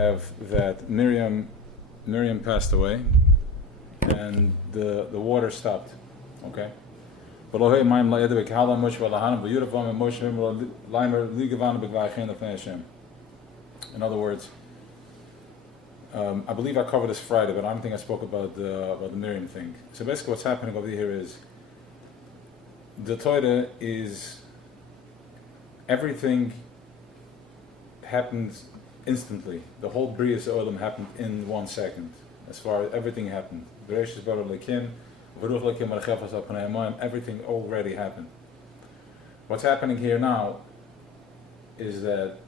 have that Miriam passed away, and the water stopped. Okay. In other words, I believe I covered this Friday, but I don't think I spoke about the Miriam thing. So basically, what's happening over here is the Torah is everything happens instantly. The whole Brias Olam happened in 1 second. As far as everything happened, everything already happened. What's happening here now is that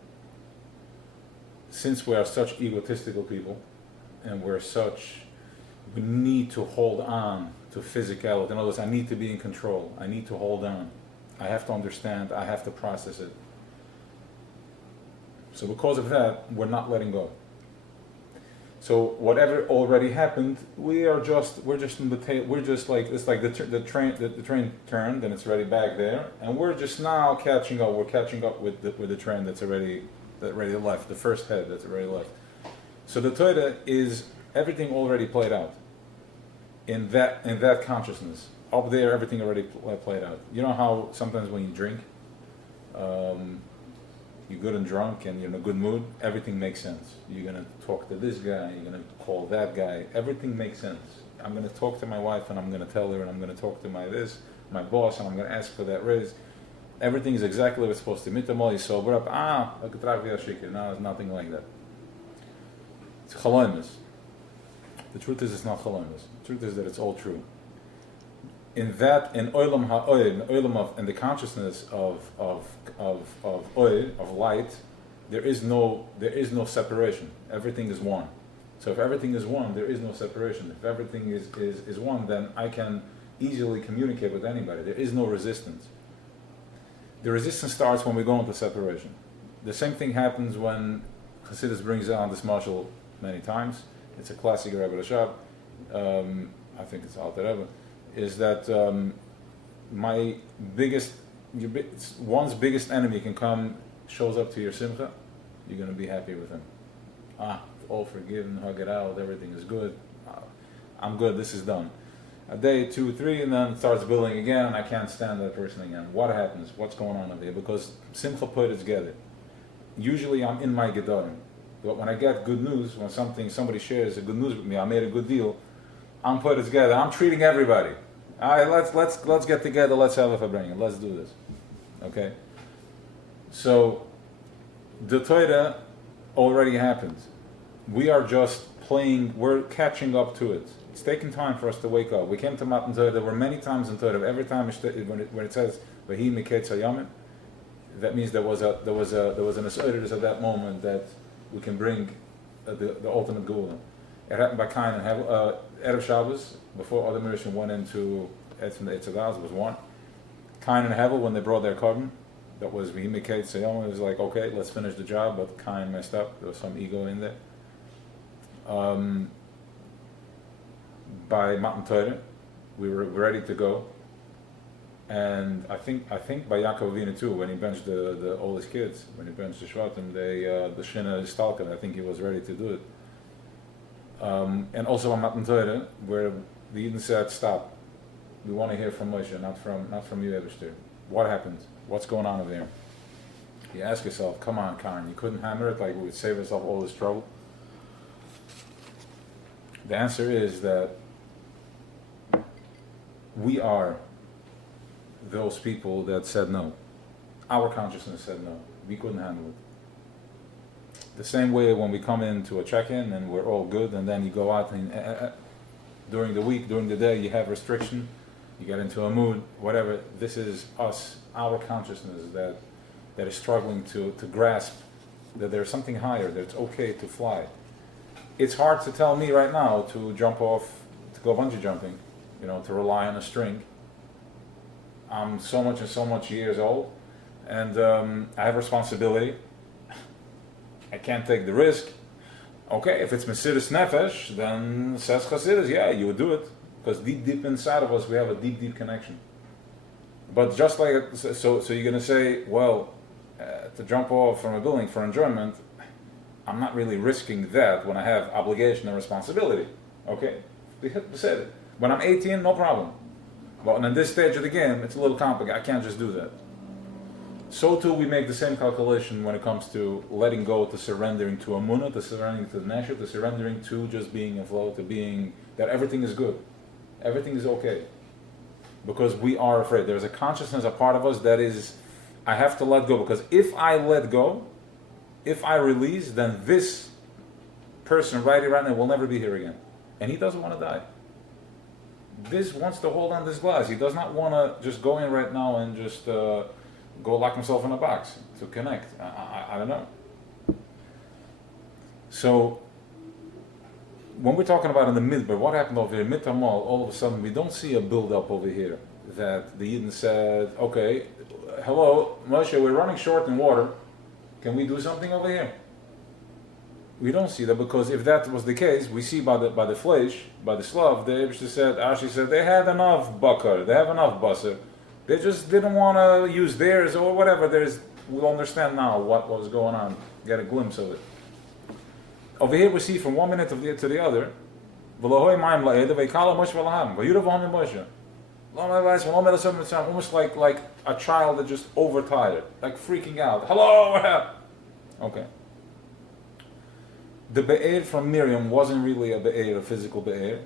since we are such egotistical people, and we need to hold on to physicality. In other words, I need to be in control. I need to hold on. I have to understand. I have to process it. So because of that, we're not letting go. So whatever already happened, we're just in the tail. We're just like it's like the train turned and it's already back there, and we're just now catching up. We're catching up with the train that already left, the first head that's already left. So the Torah is everything already played out. In that consciousness, up there, everything already played out. You know how sometimes when you drink, you're good and drunk and you're in a good mood, everything makes sense. You're going to talk to this guy, you're going to call that guy, everything makes sense. I'm going to talk to my wife and I'm going to tell her, and I'm going to talk to my boss, and I'm going to ask for that raise. Everything is exactly what it's supposed to be. You sober up, now it's nothing like that. It's chalomus. The truth is it's not chalomus. The truth is that it's all true. In olam ha'oid, in the consciousness of oid, of light, there is no separation. Everything is one. So if everything is one, there is no separation. If everything is one, then I can easily communicate with anybody. There is no resistance. The resistance starts when we go into separation. The same thing happens when Chassidus brings on this mashal many times. It's a classic Rebbe Rashab. I think it's Alter Rebbe. Is that one's biggest enemy shows up to your simcha, you're going to be happy with him. All forgiven, hug it out, everything is good. I'm good, this is done. A day, 2, 3, and then it starts building again. I can't stand that person again. What happens? What's going on over there? Because simcha put it together. Usually I'm in my gedarim. But when I get good news, when somebody shares a good news with me, I made a good deal, I'm put it together. I'm treating everybody. All right, let's get together. Let's have a fabrengen. Let's do this. Okay. So the Torah already happened. We are just playing. We're catching up to it. It's taking time for us to wake up. We came to Matan Torah. There were many times in Torah. Every time when it says "Vahi miketz hayamin," that means there was an asodus at that moment that we can bring the ultimate Geulah. It happened by Cain and Hevel. Erev Shabbos, before other Mirishim went into Etz and the Eitzadas, was one. Cain and Hevel, when they brought their carbon, that was V'himikate Sayom, it was like, okay, let's finish the job, but Cain messed up. There was some ego in there. By Matan Torah, we were ready to go. And I think by Yaakov Avinu too, when he benched the oldest kids, when he benched the Shvatim, the Shina is Stalker, I think he was ready to do it. And also on Matan Torah, where the Yidden said, stop. We want to hear from Moshe, not from you, Eberster. What happened? What's going on over there? You ask yourself, come on, Karen, you couldn't hammer it like we would save ourselves all this trouble? The answer is that we are those people that said no. Our consciousness said no. We couldn't handle it. The same way when we come into a check-in and we're all good, and then you go out and during the week, during the day, you have restriction, you get into a mood, whatever. This is us, our consciousness that is struggling to grasp that there's something higher, that it's okay to fly. It's hard to tell me right now to jump off, to go bungee jumping, to rely on a string. I'm so much years old, and I have responsibility. I can't take the risk. Okay, if it's Mesiris Nefesh, then says Chassidus, yeah, you would do it. Because deep inside of us, we have a deep connection. But just like, so you're going to say, well, to jump off from a building for enjoyment, I'm not really risking that when I have obligation and responsibility. Okay? They said it. When I'm 18, no problem. But in this stage of the game, it's a little complicated. I can't just do that. So too, we make the same calculation when it comes to letting go, to surrendering to Amunah, to surrendering to the Nashir, to surrendering to just being in flow, to being that everything is good. Everything is okay. Because we are afraid. There's a consciousness, a part of us that is, I have to let go. Because if I let go, if I release, then this person right now will never be here again. And he doesn't want to die. This wants to hold on this glass. He does not want to just go in right now and just go lock himself in a box to connect. I don't know. So, when we're talking about in the midbar, what happened over here, Mitamal, all of a sudden we don't see a build-up over here that the Yidden said, okay, hello, Moshe, we're running short in water. Can we do something over here? We don't see that, because if that was the case, we see by the flesh, by the slav, the Eibishter said, Ashi said, they had enough bakar, they have enough basar. They just didn't want to use theirs or whatever. We'll understand now what was going on, get a glimpse of it. Over here we see from 1 minute to the other, almost like a child that just overtired, like freaking out. Hello! Okay. The be'er from Miriam wasn't really a be'er, a physical be'er.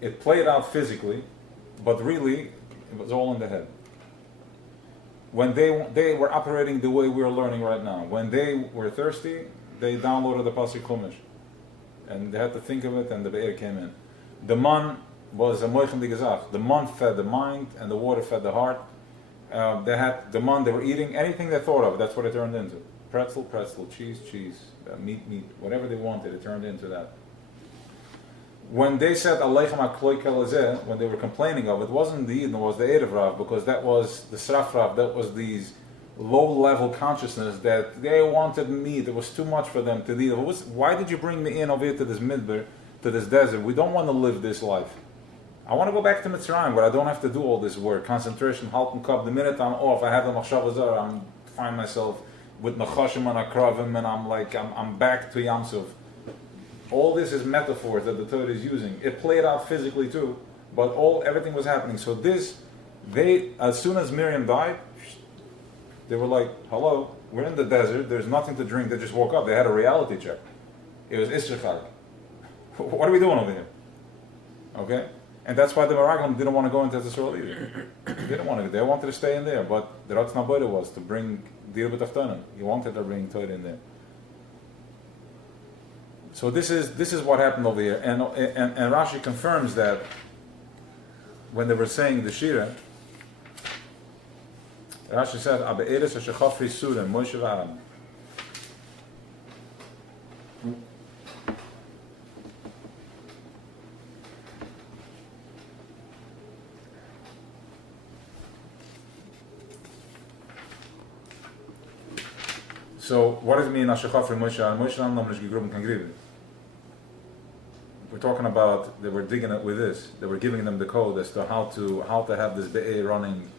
It played out physically, but really, it was all in the head. When they were operating the way we're learning right now, when they were thirsty, they downloaded the Pasuk Chumash. And they had to think of it, and the be'er came in. The man was a moichem digazach. The man fed the mind, and the water fed the heart. They had the man, they were eating anything they thought of, that's what it turned into. Pretzel, cheese, meat, whatever they wanted, it turned into that. When they said Aleichem HaKloi Kelazeh, when they were complaining of it, wasn't the Eden, it was the Erev Rav, because that was the Sraf Rav, that was these low-level consciousness that they wanted meat, it was too much for them to eat. Why did you bring me in over here to this midbar, to this desert? We don't want to live this life. I want to go back to Mitzrayim, where I don't have to do all this work, concentration, halten kop. The minute I'm off, I have the Machshavah Zara, I find myself with Nachashim and Akravim, and I'm back to Yamsuf. All this is metaphors that the Torah is using. It played out physically too, but everything was happening. So as soon as Miriam died, they were like, hello, we're in the desert, there's nothing to drink. They just woke up. They had a reality check. It was Isra. What are we doing over here? Okay? And that's why the Meraglim didn't want to go into Israel either. They wanted to stay in there, but the Ratz Naboida was to bring Dir B'Tachtonim. He wanted to bring Torah in there. So this is what happened over here, and Rashi confirms that when they were saying the Shira, Rashi said, "Abe Eres HaShechafri Surem Moshe V'Aaron." So what does it mean? Hashachafri Moshe V'Aaron? Moshe V'Aaron Namlish Gigrubim Kangribim. We're talking about, they were digging it with this. They were giving them the code as to how to have this be'er running,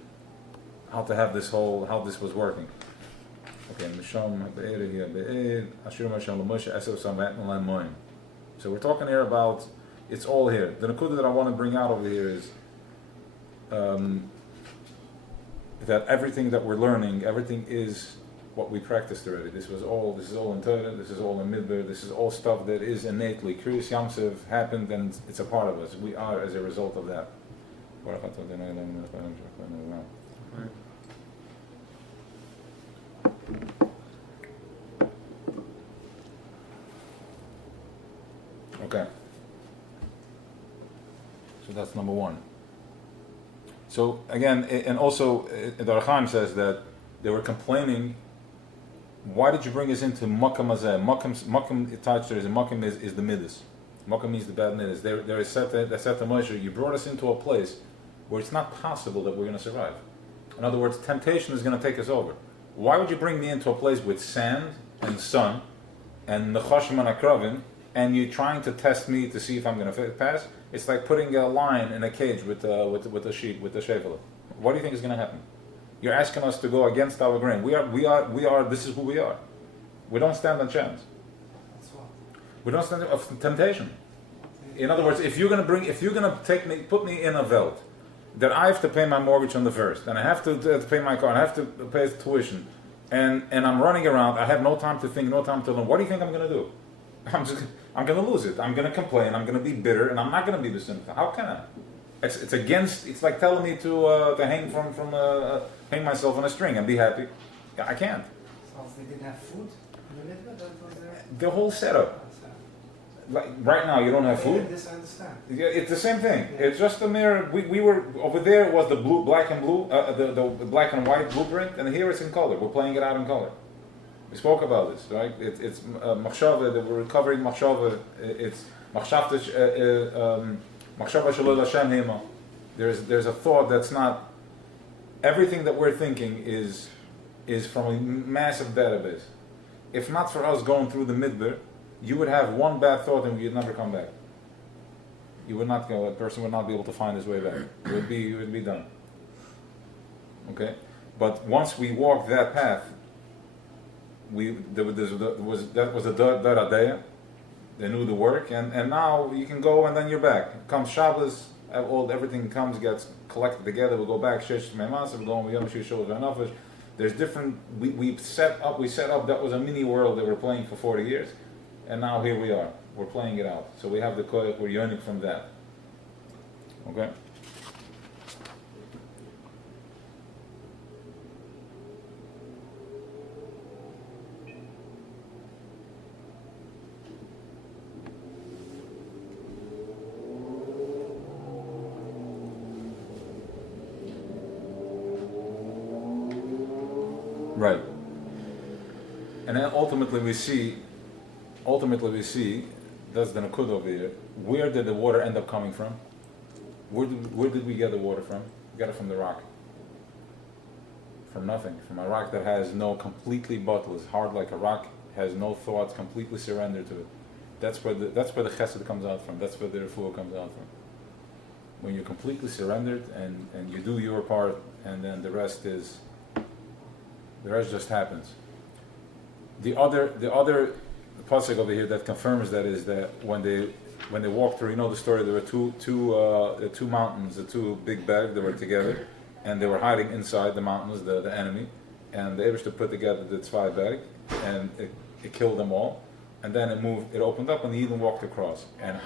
how to have how this was working. Okay, Misham be'er here, be'er, Ashur Masham Moshe Esav Samat Lan Moim. So we're talking here about, it's all here. The nakuda that I want to bring out over here is that everything that we're learning, everything is what we practiced already. This is all in Torah, this is all in Midbar, this is all stuff that is innately. Kriyas Yamsev happened and it's a part of us. We are as a result of that. Okay. So that's number one. So again, and also the Archaim says that they were complaining, why did you bring us into Makam Azeh? Makam attached there is Makam is the Midas. Makam means the bad Midas. They said to Moshe, you brought us into a place where it's not possible that we're going to survive. In other words, temptation is going to take us over. Why would you bring me into a place with sand and sun and Nechashim and Akravim, and you're trying to test me to see if I'm going to pass? It's like putting a lion in a cage with a sheep, with a shevel. What do you think is going to happen? You're asking us to go against our grain. We are. This is who we are. We don't stand a chance. We don't stand of temptation. In other words, if you're gonna put me in a veld, that I have to pay my mortgage on the first, and I have to pay my car, and I have to pay tuition, and I'm running around. I have no time to think, no time to learn. What do you think I'm gonna do? I'm gonna lose it. I'm gonna complain. I'm gonna be bitter, and I'm not gonna be besimcha. How can I? It's against. It's like telling me to hang myself on a string and be happy. I can't. So they didn't have food in the middle. That was The whole setup. Like right now, you don't have food. This I understand. Yeah, it's the same thing. Yeah. It's just a mirror. We were over there was the black and blue, the black and white blueprint, and here it's in color. We're playing it out in color. We spoke about this, right? It's machshava. That we're recovering machshava. It's machshava shalol Hashem hema. There's a thought that's not. Everything that we're thinking is from a massive database. If not for us going through the midbar, you would have one bad thought and you'd never come back. You would not go. A person would not be able to find his way back. It would be done. Okay, but once we walk that path, that was a daradeya. They knew the work, and now you can go and then you're back. Comes Shabbos, everything gets collected together. We'll go back. Shesh Meimasa. We're going Yom Shishol V'Anafish. There's different. We set up. That was a mini world that we're playing for 40 years, and now here we are. We're playing it out. So we have the koyach. We're yearning from that. Okay. Right. And then ultimately we see, that's the nakud over here. Where did the water end up coming from? Where did we get the water from? We got it from the rock. From nothing. From a rock that has no completely bottle, is hard like a rock, has no thoughts, completely surrendered to it. That's where the chesed comes out from. That's where the refuah comes out from. When you're completely surrendered and you do your part, and then the rest just happens. The other pasuk over here that confirms that is that when they walked through, you know the story. There were two mountains, the two big bags that were together, and they were hiding inside the mountains, the enemy, and the Eibishter put together the tzvai bag, and it killed them all, and then it opened up, and the Eden walked across. And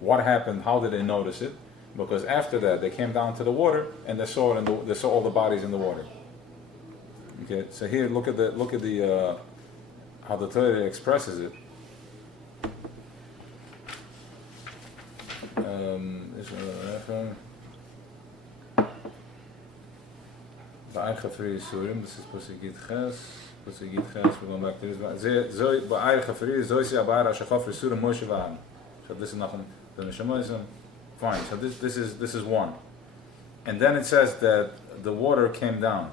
what happened? How did they notice it? Because after that they came down to the water and they saw they saw all the bodies in the water. Okay, so here look at the how the Torah expresses it. This is Pasuk Ches. We're going back to this. So this is nothing. Fine. So this is one, and then it says that the water came down.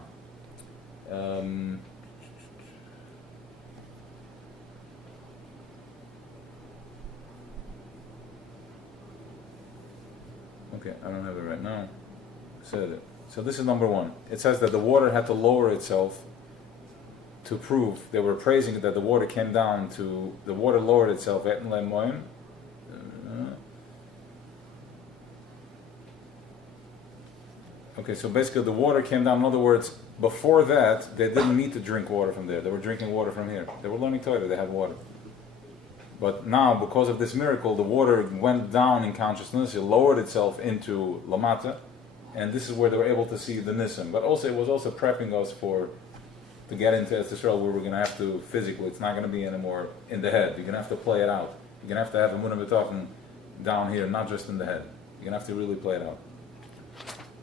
Okay, I don't have it right now. Said it. So this is number one. It says that the water had to lower itself to prove they were praising it, that the water came down to the water lowered itself. Okay, so basically the water came down. In other words, before that, they didn't need to drink water from there. They were drinking water from here. They were learning Torah. They had water. But now, because of this miracle, the water went down in consciousness. It lowered itself into Lamata, and this is where they were able to see the Nisim. But also, it was also prepping us to get into Eretz Yisrael, where we're going to have to physically. It's not going to be anymore in the head. You're going to have to play it out. You're going to have Emunah B'Tochen down here, not just in the head. You're going to have to really play it out.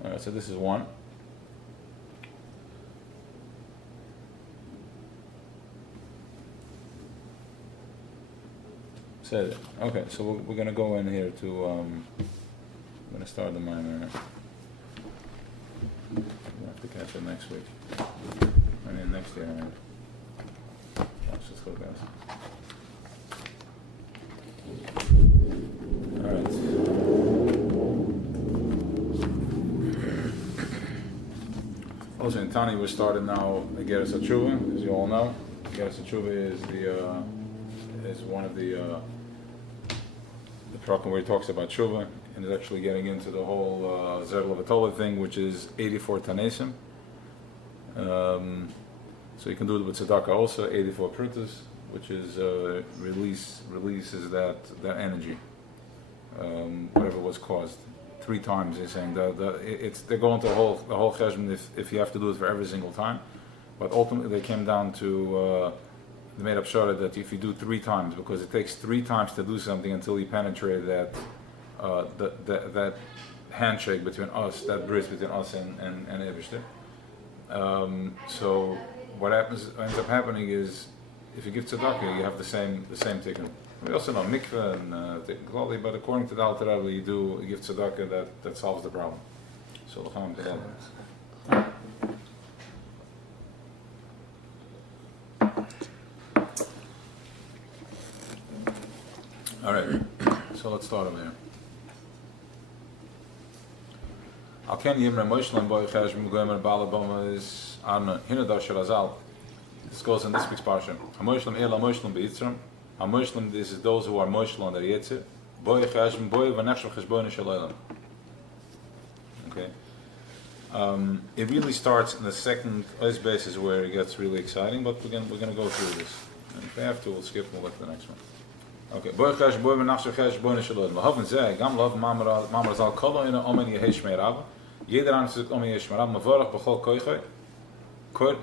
All right, so this is one. Said it. Okay, so we're going to go in here to, I'm going to start the minor. We'll have to catch it next week. I mean, next year. Watch this go, guys. Alright. Also in Tani, we're starting now the Geras HaTshuva, as you all know. Geras HaTshuva is one of the the Prakim where he talks about Tshuva, and is actually getting into the whole Zer Levatola thing, which is 84 Tanesim. So you can do it with Tzedakah also, 84 Prutas, which is releases that energy, whatever was caused. 3 times he's saying that they're going to the whole cheshbon if you have to do it for every single time, but ultimately they came down to they made up shara that if you do 3 times, because it takes 3 times to do something until you penetrate that handshake between us, that bridge between us and Eibishter. So what ends up happening is if you give tzedakah, you have the same tikkun. We also know mikveh and tikkun, but according to the Alter Rebbe, you give tzedakah that solves the problem. So l'chaim together. All right, so let's start over here. Al ken yimre moishlan boy cheshbon gomer balabama is arna hinadash razal. This goes in this week's parsha. Hamoishlam ela moishlam beitzram. Hamoishlam, this is those who are moishlam their yetzer. Boy cheshbon boy v'nechshav cheshbon shalaylam. Okay. It really starts in the second ice basis where it gets really exciting, but we're gonna go through this. And if we have to, we'll skip. We'll look at the next one. Okay, boy chesh boy v'nachshav cheshbon shalaylam. Lahav zeh gam lahav mamar zal kolo ina omen yehesh meirav. Jeder an sich omen yehesh meirav mavorach b'chol koiche. Right?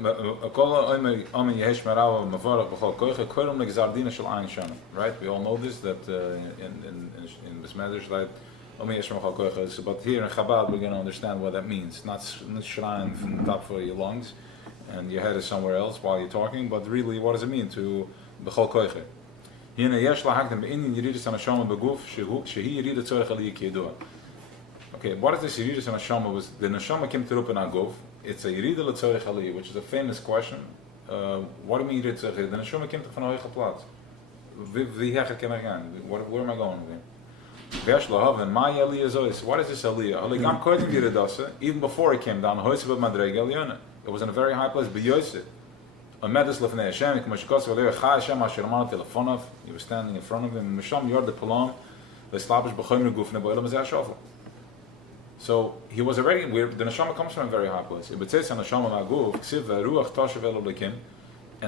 We all know this, that in this medrash, right? But here in Chabad we're going to understand what that means. Not shrine from the top for your lungs and your head is somewhere else while you're talking, but really what does it mean to b'chol koiche? Okay, what is this Yeridus and Neshama? Was the Neshama came to Rupen Agov? It's a Yerida L'Tzorech Aliyah, which is a famous question. What do you mean Yerida Tzorech? The Neshama came to Van Hoicha Platz. Where am I going with him? Vesh Lahav and Maya Aliyah Zois. What is this Aliyah? Aligam Kodim Yeridasa, even before he came down, Hoisav Madrega Aliyana. It was in a very high place, B'Yosef. A Medus Lefnei Hashem, K'mashikos V'Aliyah Chai Hashem Asher Amar Telefonov. He was standing in front of him. Misham Yor de Palom, Leslabish B'Choyim Regufne B'Olam Zeh HaShofel. So he was already where the neshama comes from a very high place. And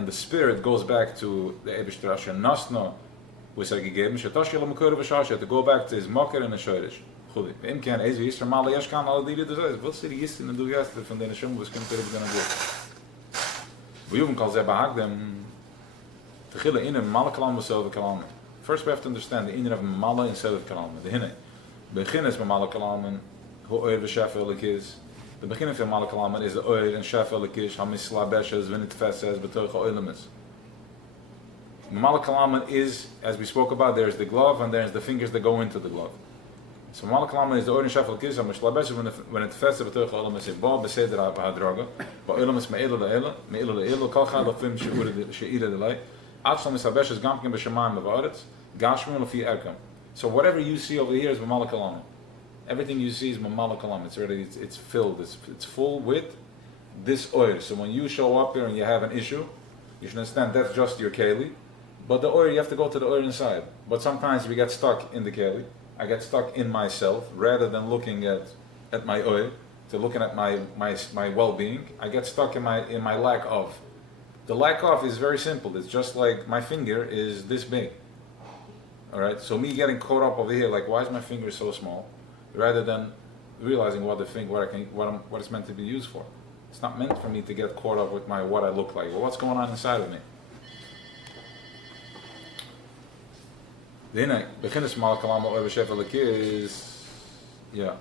the spirit goes back to the Eibishter Asher Nasna was gegeben to go back to his mocker and the shoyrish. Goed. Im ken ez wie is er mal yes kan alle die dit is. Wat zie je is in de juiste van de neshama was kunnen terug gaan doen. We even kan ze behag them te gillen in een malle kalam zelf kalam. First we have to understand the inner of malle and zelf kalam. The hinne. Begin is met malle kalam. Hoe oer de shaffelik is. De begin van malle kalam is de oer en shaffelik is. Hamis slabeshes when it fast says betoge oilemis. Malle kalam is, as we spoke about, there's the glove and there's the fingers that go into the glove. So malle kalam is the oer en shaffelik is. Hamis slabeshes when it fast says betoge oilemis. Ba beseder hadraga. Ba oilemis me'elo de ele. Me'elo de ele. Kal ga lafim she'ire de lei. Atzlam is habeshes gamkin b'shamayim levaretz. Gashmim lefi erkam. So whatever you see over here is malle kalam. Everything you see is mamala kalam. It's already it's filled. It's full with this oil. So when you show up here and you have an issue, you should understand that's just your keli. But the oil, you have to go to the oil inside. But sometimes we get stuck in the keli. I get stuck in myself rather than looking at my oil, to looking at my well-being. I get stuck in my lack of. The lack of is very simple. It's just like my finger is this big. All right. So me getting caught up over here, like why is my finger so small? Rather than realizing what it's meant to be used for. It's not meant for me to get caught up with what I look like. Well, what's going on inside of me? Then begin is mal kalam over shefelik is yeah.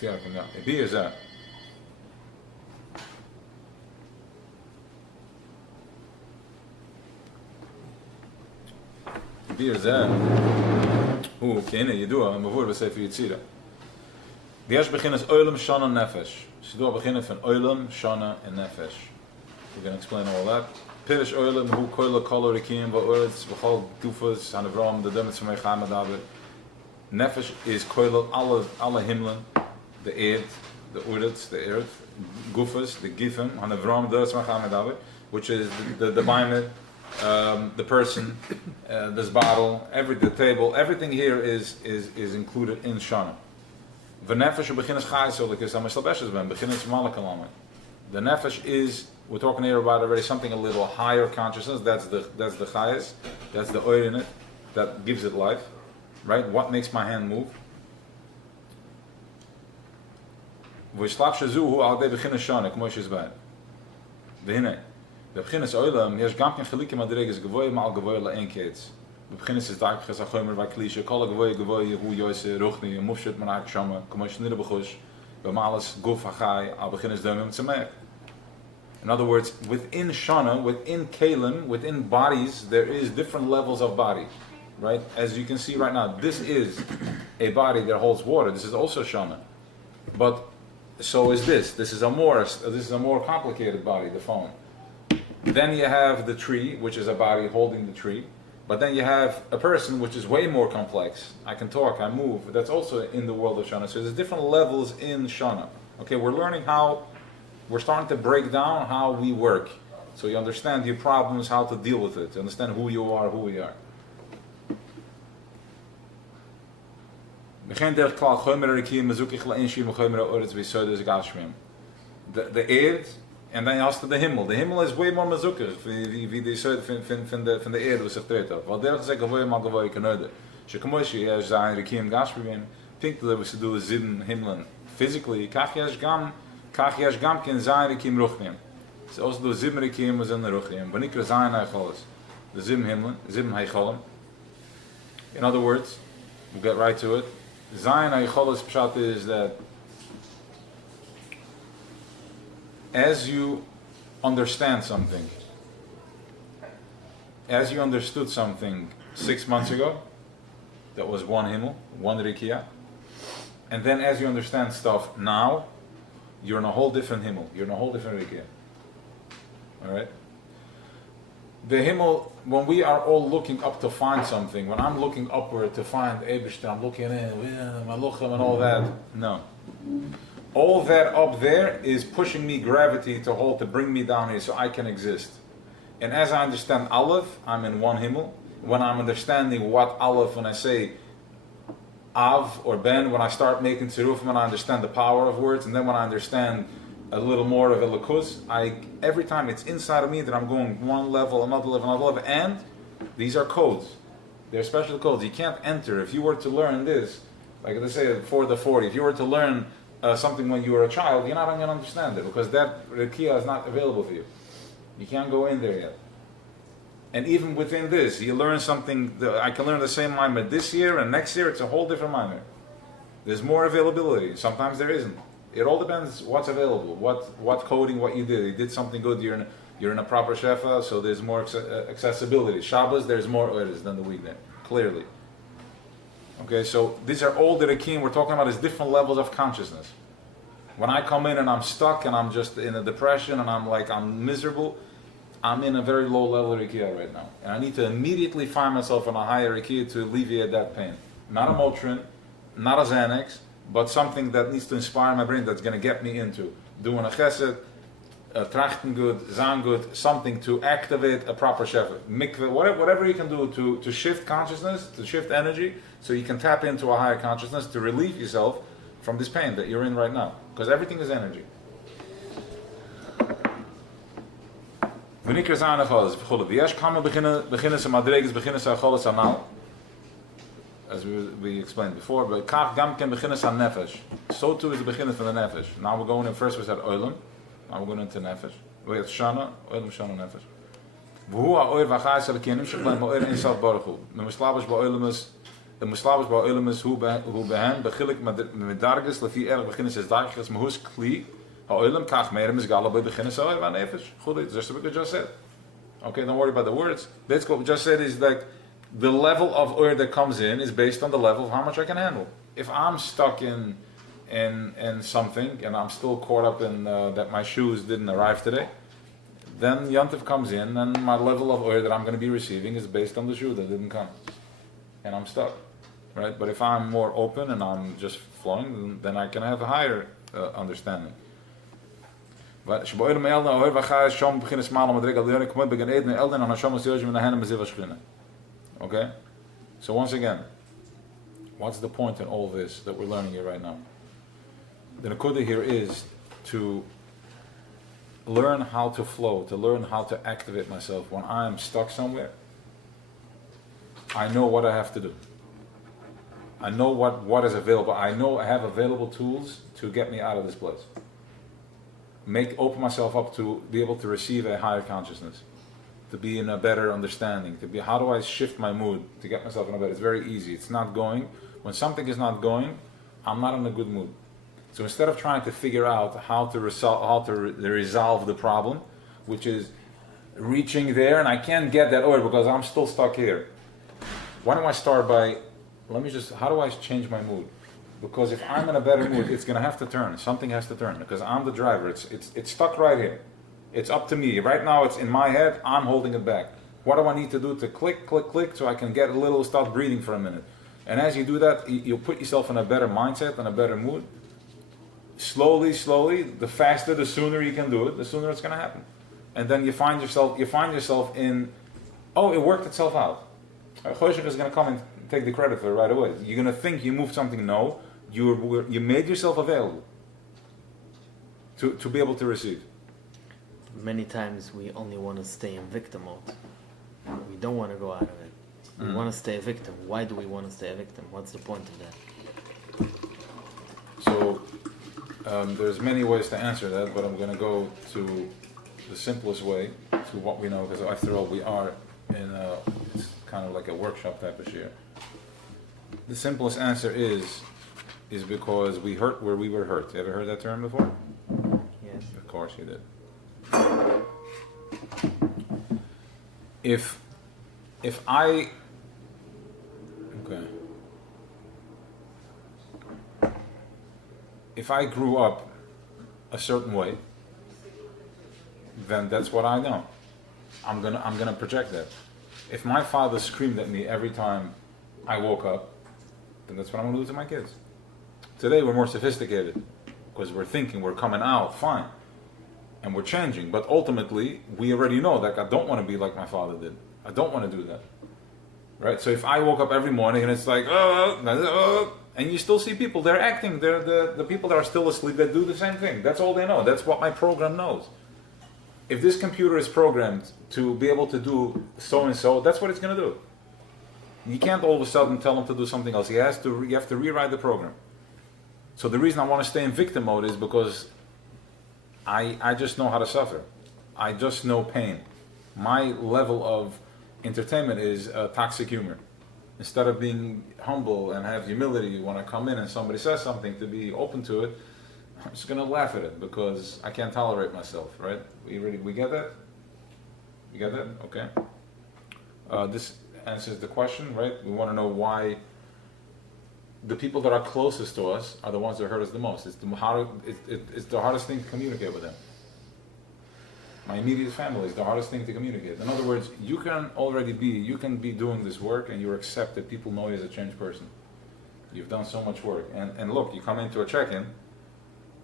It is that. It is that. Hoe kennen je doen? Maar voor we zeggen voor Yitzira. De eerste begin is oilem, shana, nefesh. Dus we beginnen van oilem, shana en nefesh. We're going to explain all that. Pirish oilem, hoe koile kolor ikim, wat oorts, bechal dufus, aan de vrouw, de dummet van mij gaan met dat. Nefesh is koile alle himelen, de eerd, de oorts, de earth, gufus, de giffen, aan de vrouw, de dummet van mij gaan met dat. Which is the Bible, the person, this bottle, the table, everything here is included in Shana. The nefesh is, we're talking here about already something a little higher consciousness. That's the chayes, that's the oil in it that gives it life, right? What makes my hand move? The beginnes oilam, יש גם כן חילוקים מדרגות גבוה מעל גבוה לאין קץ. בבחינס is דארקes a chomer vaklische, kol gvoy hu yose ruchni, mufshet manak shama, כמו שניר בחוש, במעלס גוף החי, על beginnes דמם tzemech. In other words, within Shana, within Kalim, within bodies, there is different levels of body, right? As you can see right now, this is a body that holds water. This is also Shana, but so is this. This is a more complicated body, the phone. Then you have the tree, which is a body holding the tree. But then you have a person, which is way more complex. I can talk, I move. That's also in the world of Shana. So there's different levels in Shana. Okay, we're learning we're starting to break down how we work. So you understand your problems, how to deal with it. You understand who you are, who we are. The Eid, and then also the Himmel. The Himmel is way more mazukah, wie die Seite von der Erde, was sich dreht auf. Weil der sagt, gewoi mal gewoi kanode. Shekomoshi, er sein Rikim Gashbevin, think that we should do 7 Himmeln. Physically, kach yash gam ken sein Rikim Ruchnim. So also do 7 Rikim was in the Ruchnim. Banikra sein Heicholos. The 7 Himmeln, 7 Heicholim. In other words, we'll get right to it. Zayin Heicholos pshat is that as you understand something, as you understood something 6 months ago, that was 1 Himmel, 1 Rikia, and then as you understand stuff now, you're in a whole different Himmel, you're in a whole different Rikia. Alright? The Himmel, when we are all looking up to find something, when I'm looking upward to find Eibishter, I'm looking in, Maluchim and all that, no. All that up there is pushing me gravity to bring me down here so I can exist. And as I understand Aleph, I'm in 1 Himmel. When I'm understanding what Aleph, when I say Av or Ben, when I start making Tzirufim, when I understand the power of words, and then when I understand a little more of Elikuz, every time it's inside of me that I'm going one level, another level, and these are codes. They're special codes. You can't enter. If you were to learn this, like they say for the 40, if you were to learn something when you were a child, you're not going to understand it because that Rekia is not available for you. You can't go in there yet. And even within this, you learn something, I can learn the same Maimer this year and next year, it's a whole different Maimer. There's more availability. Sometimes there isn't. It all depends what's available, what coding, what you did. You did something good, you're in a proper Shefa, so there's more accessibility. Shabbos, there's more Oiris than the weekday, clearly. Okay, so these are all the Rekim we're talking about is different levels of consciousness. When I come in and I'm stuck and I'm just in a depression and I'm miserable, I'm in a very low level of Rekia right now. And I need to immediately find myself in a higher Rekia to alleviate that pain. Not a Motrin, not a Xanax, but something that needs to inspire my brain that's going to get me into doing a Chesed, Trachten good, Zan good, something to activate a proper Shefa. Mikveh, whatever you can do to shift consciousness, to shift energy, so you can tap into a higher consciousness to relieve yourself from this pain that you're in right now. Because everything is energy. As we explained before, but so too is the beginning for the nefesh. Now we're going in first we said oilam. Now we're going into nefesh. We have shana, oilam, shana, nefesh. V'hu ha'oir v'chayis al-kinim shekleim ha'oir insaf baruch hu. The muslabish ba'oilam is hu behem bechilik medargis lefi erg beginnis is dargis mehus kli ha'oilam kach meirem is gala by beginnis ha'oir v'nefesh. Good, just what we just said. Okay, don't worry about the words. That's what we just said is like the level of oil that comes in is based on the level of how much I can handle. If I'm stuck in something and I'm still caught up in that my shoes didn't arrive today, then Yantiv comes in and my level of oil that I'm going to be receiving is based on the shoe that didn't come. And I'm stuck. Right? But if I'm more open and I'm just flowing, then I can have a higher understanding. Okay? So once again, what's the point in all this that we're learning here right now? The Nakuda here is to learn how to flow, to learn how to activate myself. When I am stuck somewhere, I know what I have to do. I know what is available. I know I have available tools to get me out of this place. Open myself up to be able to receive a higher consciousness, to be in a better understanding, how do I shift my mood to get myself in a better? It's very easy. It's not going. When something is not going, I'm not in a good mood. So instead of trying to figure out how to resolve the problem, which is reaching there, and I can't get that over because I'm still stuck here. Why don't I start by, how do I change my mood? Because if I'm in a better mood, it's going to have to turn. Something has to turn because I'm the driver. It's stuck right here. It's up to me. Right now it's in my head. I'm holding it back. What do I need to do to click so I can start breathing for a minute? And as you do that, you put yourself in a better mindset and a better mood. Slowly, the faster, the sooner you can do it, the sooner it's going to happen. And then you find yourself in, it worked itself out. Choshech is going to come and take the credit for it right away. You're going to think you moved something. No, you made yourself available to be able to receive. Many times we only want to stay in victim mode. We don't want to go out of it. We want to stay a victim. Why do we want to stay a victim? What's the point of that? So there's many ways to answer that, but I'm going to go to the simplest way, to what we know, because after all we are it's kind of like a workshop type of share. The simplest answer is because we hurt where we were hurt. You ever heard that term before? Yes. Of course you did. If I grew up a certain way, then that's what I know. I'm gonna project that. If my father screamed at me every time I woke up, then that's what I'm gonna do to my kids. Today we're more sophisticated because we're thinking, we're coming out, fine, and we're changing. But ultimately, we already know that I don't want to be like my father did. I don't want to do that, right? So if I woke up every morning and it's like, and you still see people, they're acting, they're the people that are still asleep that do the same thing. That's all they know. That's what my program knows. If this computer is programmed to be able to do so and so, that's what it's going to do. You can't all of a sudden tell him to do something else. You have to rewrite the program. So the reason I want to stay in victim mode is because I just know how to suffer. I just know pain. My level of entertainment is toxic humor. Instead of being humble and have humility when I come in and somebody says something, to be open to it, I'm just going to laugh at it because I can't tolerate myself, right? We get that? You get that? Okay. This answers the question, right? We want to know why the people that are closest to us are the ones that hurt us the most. It's the hardest thing to communicate with them. My immediate family is the hardest thing to communicate. In other words, you can be doing this work and you're accepted. People know you as a changed person. You've done so much work. And look, you come into a check-in,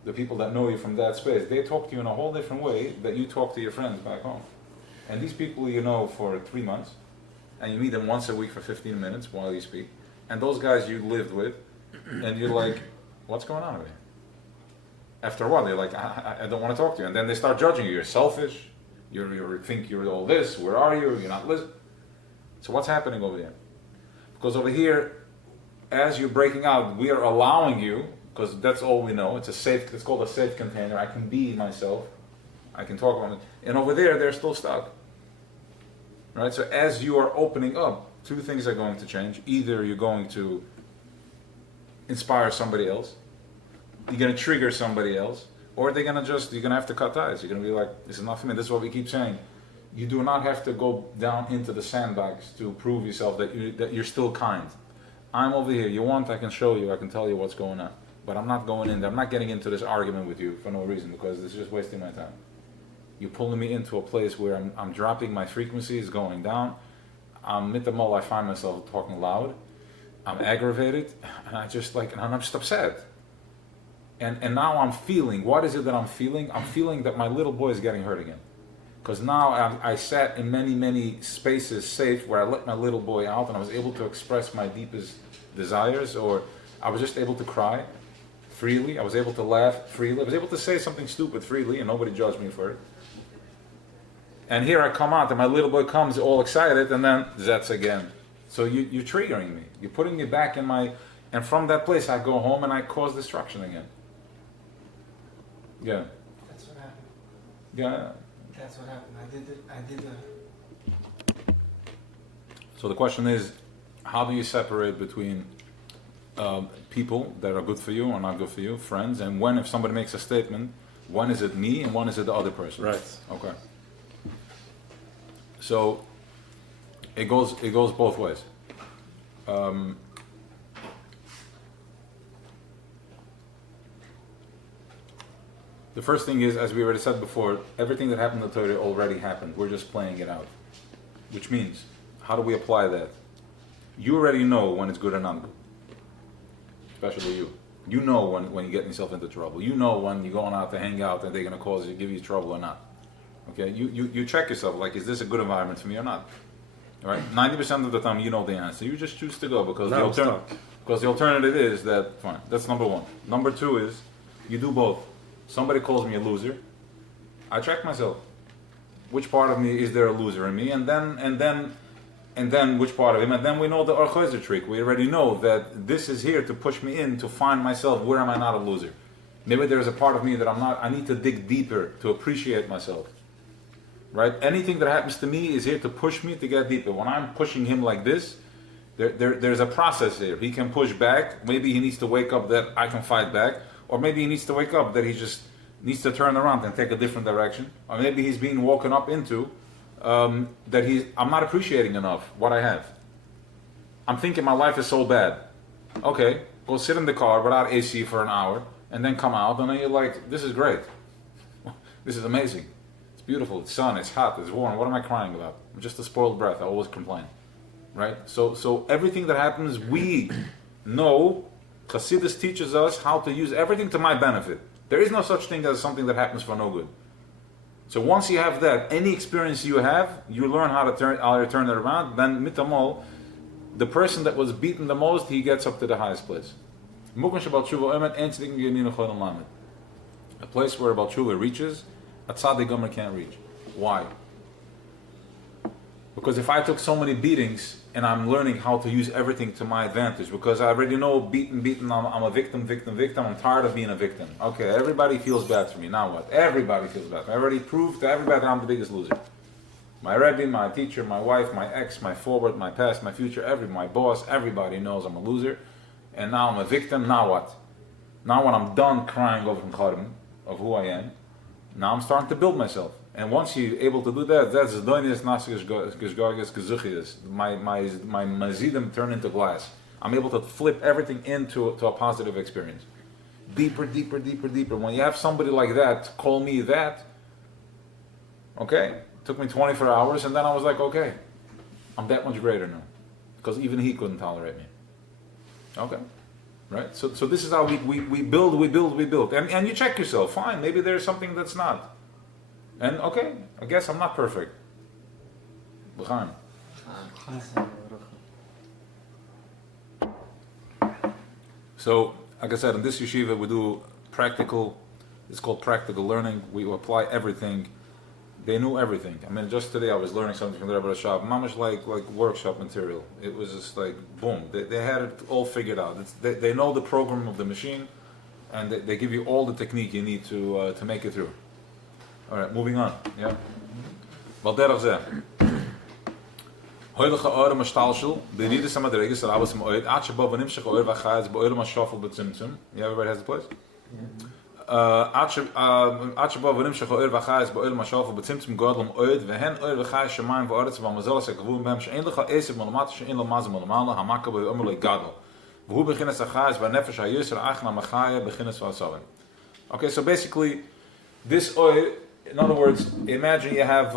the people that know you from that space, they talk to you in a whole different way that you talk to your friends back home. And these people you know for 3 months, and you meet them once a week for 15 minutes while you speak. And those guys you lived with, and you're like, what's going on over here? After a while, they're like, I don't want to talk to you. And then they start judging you. You're selfish. You think you're all this. Where are you? You're not listening. So what's happening over there? Because over here, as you're breaking out, we are allowing you, because that's all we know. It's called a safe container. I can be myself. I can talk about it. And over there, they're still stuck. Right? So as you are opening up, two things are going to change. Either you're going to inspire somebody else, you're going to trigger somebody else, or you're going to have to cut ties. You're going to be like, this is not for me. This is what we keep saying. You do not have to go down into the sandbox to prove yourself that you're still kind. I'm over here. You want, I can show you. I can tell you what's going on. But I'm not going in there. I'm not getting into this argument with you for no reason, because this is just wasting my time. You're pulling me into a place where I'm dropping my frequencies, going down. I'm mit the mall, I find myself talking loud. I'm aggravated, and I'm just upset. And now I'm feeling, what is it that I'm feeling? I'm feeling that my little boy is getting hurt again. Because now I sat in many, many spaces safe where I let my little boy out and I was able to express my deepest desires, or I was just able to cry freely. I was able to laugh freely. I was able to say something stupid freely and nobody judged me for it. And here I come out and my little boy comes all excited and then that's again. So you're triggering me. You're putting me back in my... And from that place I go home and I cause destruction again. Yeah. That's what happened. Yeah. That's what happened. I did So the question is, how do you separate between people that are good for you or not good for you, friends, and when, if somebody makes a statement, when is it me and when is it the other person? Right. Okay. So it goes both ways. The first thing is, as we already said before, everything that happened in the Torah already happened. We're just playing it out. Which means, how do we apply that? You already know when it's good or not good. Especially you. You know when you're getting yourself into trouble. You know when you're going out to hang out and they're going to give you trouble or not. Okay? You check yourself, like, is this a good environment for me or not? All right? 90% of the time you know the answer. You just choose to go because the alternative is that, fine, that's number one. Number two is, you do both. Somebody calls me a loser, I check myself. Which part of me is there a loser in me? And then which part of him? And then we know the Orchoizer trick. We already know that this is here to push me in to find myself. Where am I not a loser? Maybe there's a part of me that I'm not. I need to dig deeper to appreciate myself. Right? Anything that happens to me is here to push me to get deeper. When I'm pushing him like this, there's a process here. He can push back. Maybe he needs to wake up that I can fight back. Or maybe he needs to wake up that he just needs to turn around and take a different direction. Or maybe he's being woken up into I'm not appreciating enough what I have. I'm thinking my life is so bad. Okay, go sit in the car without AC for an hour and then come out and then you're like, this is great. This is amazing. It's beautiful, it's sun, it's hot, it's warm. What am I crying about? I'm just a spoiled brat. I always complain. Right? So everything that happens, we know. Chassidus teaches us how to use everything to my benefit. There is no such thing as something that happens for no good. So once you have that, any experience you have, you learn how to turn it around. Then mitamol, the person that was beaten the most, he gets up to the highest place. A place where Baal Tshuva reaches, a tzaddik gomer can't reach. Why? Because if I took so many beatings and I'm learning how to use everything to my advantage, because I already know beaten, I'm a victim, I'm tired of being a victim. Okay, everybody feels bad for me, now what? Everybody feels bad for me. I already proved to everybody that I'm the biggest loser. My Rebbe, my teacher, my wife, my ex, my forward, my past, my future, my boss, everybody knows I'm a loser. And now I'm a victim, now what? Now when I'm done crying over of who I am, now I'm starting to build myself. And once you're able to do that, that's Zdoinius Nasigas Gizgargas Gezuchias. My mazidim turn into glass. I'm able to flip everything into a positive experience. Deeper, deeper, deeper, deeper. When you have somebody like that call me that, okay, it took me 24 hours and then I was like, okay, I'm that much greater now. Because even he couldn't tolerate me. Okay. Right? So this is how we build. And you check yourself. Fine, maybe there's something that's not. And okay, I guess I'm not perfect. L'chaim. So, like I said, in this yeshiva we do practical, it's called practical learning. We apply everything. They knew everything. I mean, just today I was learning something from the Rebbe shop, mamish like workshop material. It was just like, boom. They had it all figured out. They know the program of the machine, and they give you all the technique you need to make it through. All right, moving on. Yeah. Wat derg ze. Heilige Ore Mastalshel, the Rieders and Madrigas, that I was from Oid, Achabo Vanimshach Oir Vachaz, Boir Mashafel Betzimtzum. Yeah, everybody has the place? Achabo Vanimshach Oir Vachaz, Boir Mashafel Betzimtzum, Godlum Oid, Vehen Oir Vachaz, Shemaim, Voritz, Vamazelas, Ekavum, Bem, Shainlicha, Esib, Monomatish, in Lamaz, Monomala, Hamaka, Umrle Gadol. Who begins Achaz, Vanefesh Ayusra, Achna Machaya, begins Vasavan. Okay, so basically, this oil In other words, imagine you have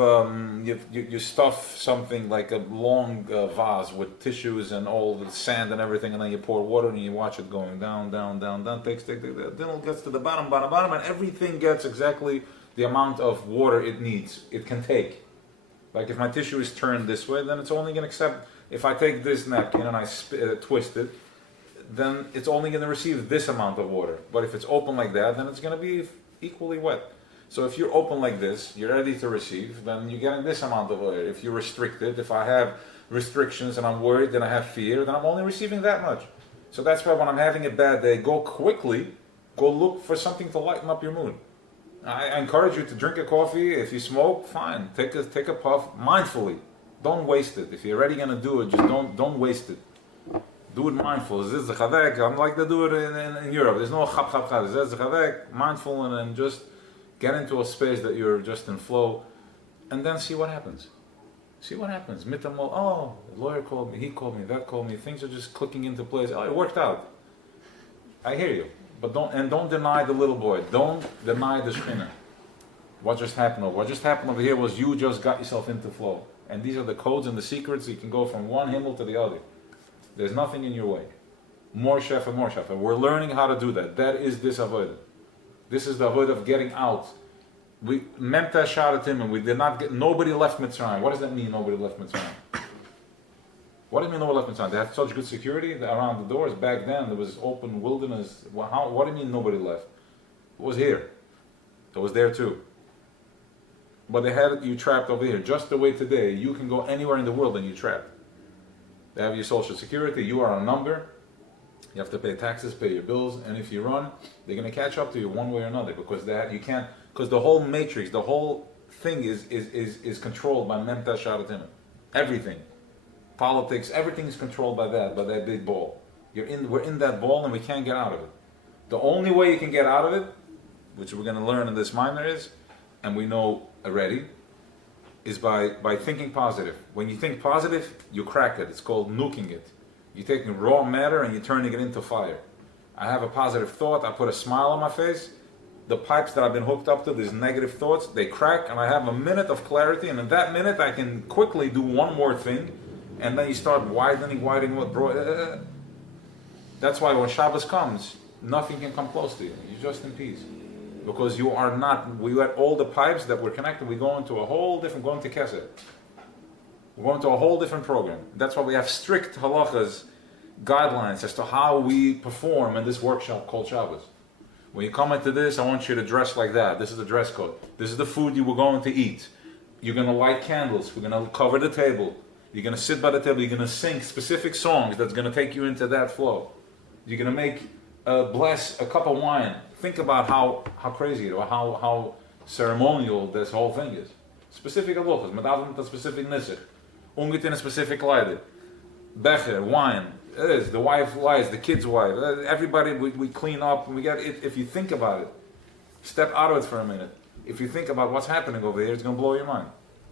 you stuff something like a long vase with tissues and all the sand and everything, and then you pour water and you watch it going down, down, down, down. Take, then it gets to the bottom, bottom, bottom, and everything gets exactly the amount of water it needs. It can take. Like if my tissue is turned this way, then it's only going to accept. If I take this napkin and I twist it, then it's only going to receive this amount of water. But if it's open like that, then it's going to be equally wet. So if you're open like this, you're ready to receive, then you're getting this amount of water. If you're restricted, if I have restrictions and I'm worried, then I have fear, then I'm only receiving that much. So that's why when I'm having a bad day, go quickly, go look for something to lighten up your mood. I encourage you to drink a coffee. If you smoke, fine. Take a puff mindfully. Don't waste it. If you're already going to do it, just don't waste it. Do it mindful. This is the chavek. I'm like they do it in Europe. There's no chap chap chap. This is the chavek, mindful, and then just get into a space that you're just in flow, and then see what happens. See what happens. Mitamol. Oh, the lawyer called me. He called me. That called me. Things are just clicking into place. Oh, it worked out. I hear you. But don't deny the little boy. Don't deny the Shekhinah. What just happened over? What just happened over here was you just got yourself into flow. And these are the codes and the secrets. You can go from one himmel to the other. There's nothing in your way. More chef and more chef. And we're learning how to do that. That is this avodah. This is the avodah of getting out. We memta sharatim, and we did not get. Nobody left Mitzrayim. What does that mean? Nobody left Mitzrayim. What do you mean nobody left Mitzrayim? They had such good security around the doors. Back then, there was open wilderness. What do you mean nobody left? It was here. It was there too. But they had you trapped over here. Just the way today, you can go anywhere in the world and you're trapped. They have your social security. You are a number. You have to pay taxes, pay your bills, and if you run, they're going to catch up to you one way or another because you can't. Because the whole matrix, the whole thing is controlled by memta sharatim. Everything. Politics, everything is controlled by that big ball. We're in that ball and we can't get out of it. The only way you can get out of it, which we're going to learn in this minor is, and we know already, is by thinking positive. When you think positive, you crack it. It's called nuking it. You're taking raw matter and you're turning it into fire. I have a positive thought, I put a smile on my face, the pipes that I've been hooked up to, these negative thoughts, they crack and I have a minute of clarity, and in that minute I can quickly do one more thing. And then you start widening what brought. That's why when Shabbos comes, nothing can come close to you. You're just in peace. Because you are not, we had all the pipes that were connected, we go into a whole different, going to Kesed. We're going to a whole different program. That's why we have strict halachas, guidelines as to how we perform in this workshop called Shabbos. When you come into this, I want you to dress like that. This is the dress code. This is the food you were going to eat. You're going to light candles. We're going to cover the table. You're going to sit by the table, you're going to sing specific songs that's going to take you into that flow. You're going to make, bless a cup of wine. Think about how crazy it is, or how ceremonial this whole thing is. Specific halachas, met a specific nisach. Unget in a specific leider. Becher, wine, it is, the wife lies, the kids wife, everybody we clean up, and we get it. If you think about it, step out of it for a minute. If you think about what's happening over here, it's going to blow your mind.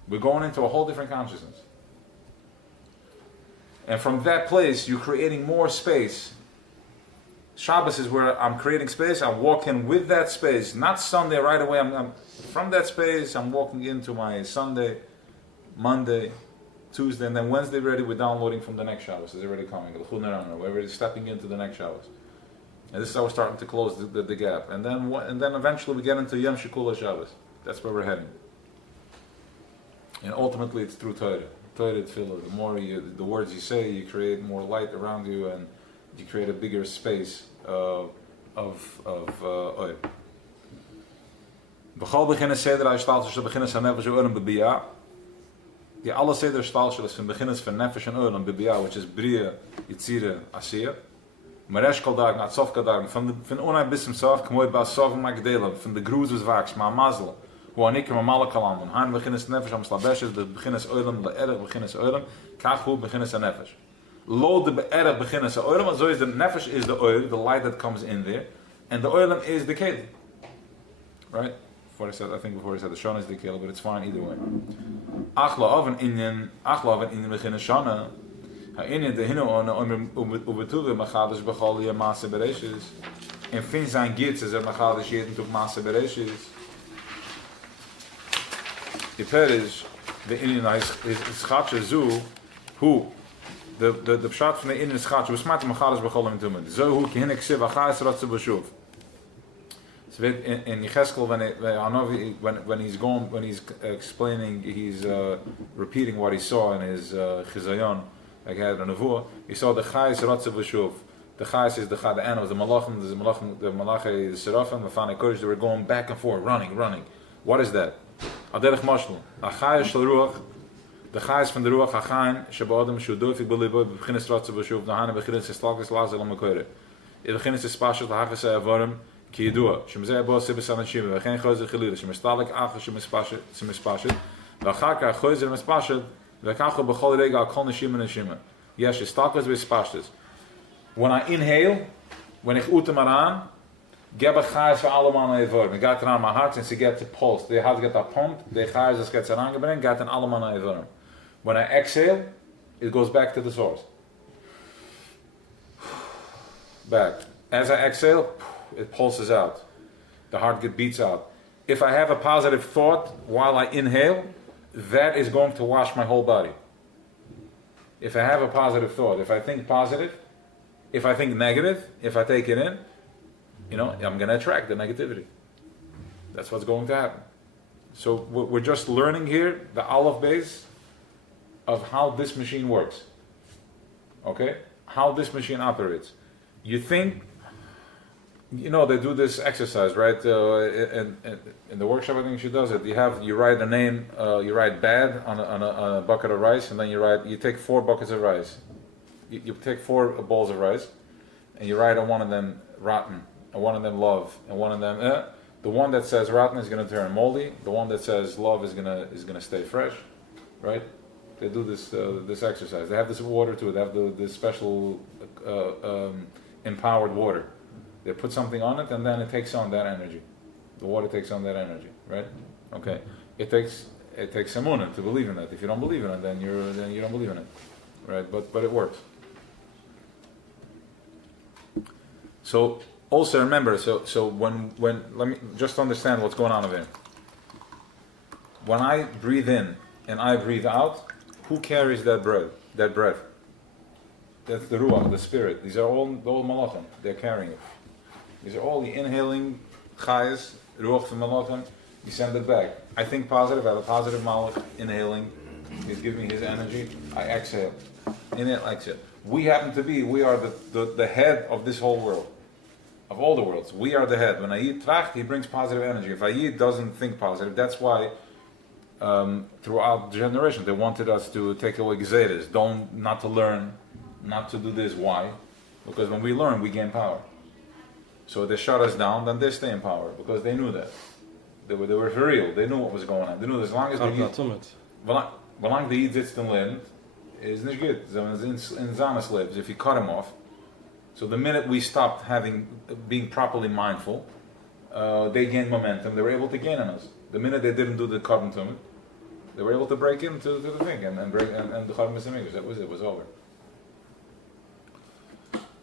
We're going into a whole different consciousness. And from that place, you're creating more space. Shabbos is where I'm creating space. I'm walking with that space. Not Sunday right away. I'm from that space, I'm walking into my Sunday, Monday, Tuesday, and then Wednesday ready. We're downloading from the next Shabbos. It's already coming. We're already stepping into the next Shabbos. And this is how we're starting to close the gap. And then eventually we get into Yom Shikula Shabbos. That's where we're heading. And ultimately it's through Torah. Torah Tefillah. The more the words you say, you create more light around you, and you create a bigger space of oil. B'chol beginnen seder uitstaltjes te beginnen zijn nefesh oilam b'biyah. Die alle seder uitstaltjes van beginnens van nefesh en oilam b'biyah, which is bria, yitzira, asiya. Maresh kol dag, not sof kadag, van onai bis zum sof, kmoy ba sof magdela, van de groezes waaks, ma mazel. Hoe aan ik hem malen kalam, en han beginnens nefesh am slabeshes, de beginnens oilam, de erg beginnens oilam, kachu beginnens aan nefesh. Lo de be'erach beginnens aan oilam, so is the nefesh is the oil, the light that comes in there, and the oilam is the kelim. Right? I think before I said the shana is the kelim, but it's fine either way. Achla oven inyan beginnens shana. Ha'inyan de hinu on ubetuve machadish b'chol yeh maase bereishis. En fin zijn gits is er machadish jeden tuk maase bereishis. Iperish, the Indian is Schatsha Zu, who the pshat from the Indian Schatsha was smart Machalas B'cholim Tumid. Zo who Kihinik Siv Achais Ratzu B'shuv. So in Yecheskel when he's explaining, he's repeating what he saw in his Chizayon, like he had a Nevuah. He saw the Chais Ratzu B'shuv. The Chais is the animals, the Malachim, the Malachi, the Seraphim, the Fani Kodesh. They were going back and forth, running. What is that? Aderech Mashlu. Achai Shel Ruach. The Chais from the Ruach Achaim Shabodam Shudofik B'Libo B'Chinas Ratzu B'shuv Nahana B'Chinas Estalkis Lazel L'Mekoyre. B'Chinas Espashel L'Hachas Ha'avarim Ki Yidua Shemzeh Bo Sibis Anashim V'Chen Chozer Chilila Shemestalik Achas Shemespashel V'Achaka Chozer Mespashel V'Kacho B'Chol Rega Al Kol Neshima Neshima. Yes, Estalkis V'Espashel. When I inhale, when ich uteman gebe Chais für alle Mann Evorim. Ich gehe an my heart and sie get to pulse. They have to get that pump. The Chais das gets herangebringen, geht an alle Mann Evorim. When I exhale, it goes back to the source. Back. As I exhale, it pulses out. The heart beats out. If I have a positive thought while I inhale, that is going to wash my whole body. If I have a positive thought, if I think positive, if I think negative, if I take it in, I'm going to attract the negativity. That's what's going to happen. So we're just learning here the Aleph base of how this machine works. Okay? How this machine operates. You think, they do this exercise, right? In the workshop, I think she does it. You write a name, you write bad on a bucket of rice, and then you take 4 buckets of rice. You take 4 bowls of rice, and you write on one of them rotten, and one of them love, and one of them the one that says rotten is going to turn moldy. The one that says love is going to stay fresh, right? They do this exercise. They have this water too. They have this special empowered water. They put something on it, and then it takes on that energy. The water takes on that energy, right? Okay. It takes emunah to believe in that. If you don't believe in it, then you don't believe in it, right? But it works. So also remember, so when let me just understand what's going on over here. When I breathe in and I breathe out, who carries that breath? That's the ruach, the spirit. These are all malachim. They're carrying it. These are all the inhaling chayes, ruach from malachim. You send it back. I think positive. I have a positive malach inhaling. He's giving me his energy. I exhale. Inhale, exhale. We are the head of this whole world. Of all the worlds, we are the head. When I eat tracht, he brings positive energy. If I eat doesn't think positive, that's why throughout generations they wanted us to take away gezeres, not to learn, not to do this. Why? Because when we learn, we gain power. So they shut us down, then they stay in power because they knew that. They were for real. They knew what was going on. They knew as long as we eat, the Eid sitzt and learned, is nicht good. In Zanis lives. If you cut him off. So the minute we stopped being properly mindful, they gained momentum. They were able to gain on us. The minute they didn't do the carbon tumid, they were able to break into the thing and the carbon misamigas. That was it. Was over.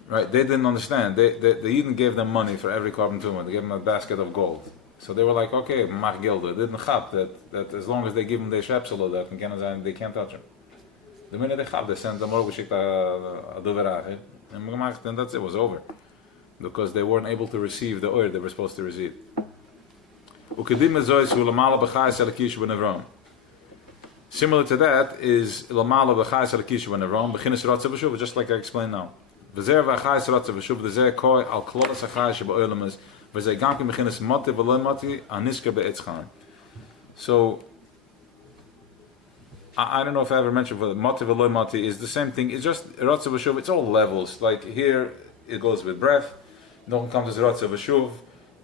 Right? They didn't understand. The Eden gave them money for every carbon tumid. They gave them a basket of gold. So they were like, okay, mach gilde. They didn't chap that as long as they give them their shepselo, that they can't touch them. The minute they chap, they sent them over a duverach. And that's it, was over. Because they weren't able to receive the oil they were supposed to receive. Similar to that is just like I explained now. So I don't know if I ever mentioned, but mati v'loy mati is the same thing. It's just ratzav v'shuv. It's all levels. Like here, it goes with breath. Then comes ratzav v'shuv,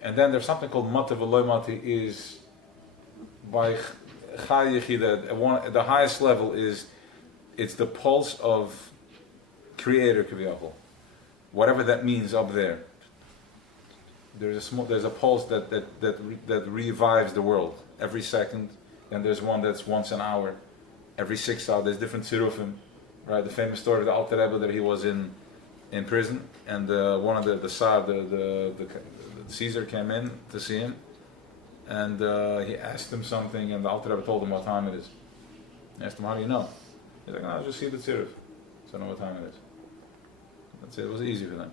and then there's something called mati v'loy mati. Is by chay yechida. The highest level is it's the pulse of Creator kaviyachol, whatever that means up there. There's a pulse that revives the world every second, and there's one that's once an hour. Every 6 hours, there's different tzirufim, right? The famous story of the Alter Rebbe that he was in prison, and one of the Caesar came in to see him, and he asked him something, and the Alter Rebbe told him what time it is. He asked him, how do you know? He's like, no, I just see the tziruf, so I know what time it is. That's it. It was easy for them,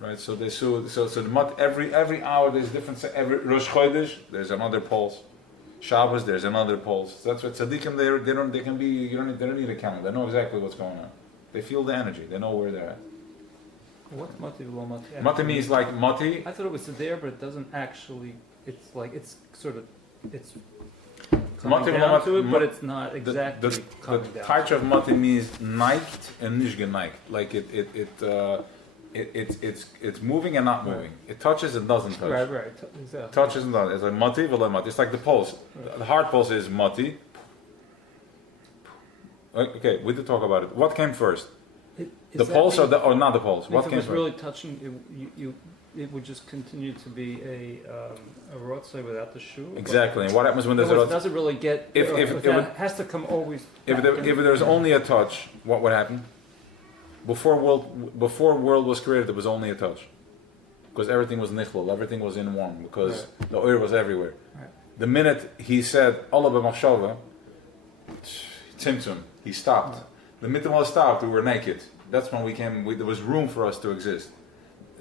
right? So they so the every hour there's different. Every Rosh Chodesh there's another pulse. Shabbos there's another pulse. So that's what tzaddikim they can be. They don't need a calendar. They know exactly what's going on. They feel the energy. They know where they're at. What's mati below mati? Mati means like mati. I thought it was there, but it doesn't actually. It's like it's sort of it's coming Mati down below to it, mati- but it's not exactly The coming down. taich of mati means neigt and nicht geneigt. Like it's moving and not moving. It touches and doesn't touch. Right, exactly. Touches and doesn't. It's like mati v'lo mati. It's like the pulse. Right. The heart pulse is mati. Okay, we did talk about it. What came first? The pulse or not the pulse? What If it came was first? really touching, it would just continue to be a rotzai without the shoe. Exactly. And what happens when there's It a doesn't really get. If that it would- has to come always. if back there, in. if there's only a touch, what would happen? Before world was created, there was only a touch, because everything was nichlal, everything was in one, because the oil was everywhere. Right. The minute he said Allah b'machshava, tzimtzum, he stopped. Right. The minute he stopped, we were naked. That's when there was room for us to exist.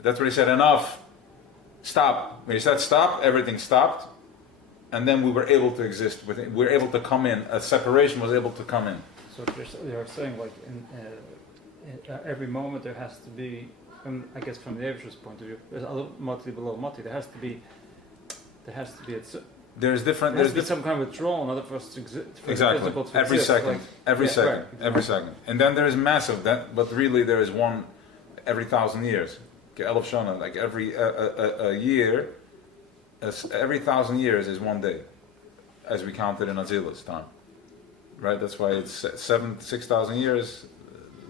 That's when he said enough, stop. When he said stop, everything stopped, and then we were able to exist. We were able to come in. A separation was able to come in. So they're saying like in every moment there has to be, I guess from the Avish's point of view, there's a little mati below mati. There has to be There's different. there has There's to be some kind of withdrawal in order for us to exist. exactly every second, every second, every second, and then there is massive. But really there is one every 1,000 years. Okay, Elif Shana, like every a year, every 1,000 years is one day, as we counted in Azila's time. Right, that's why it's 6,000 years,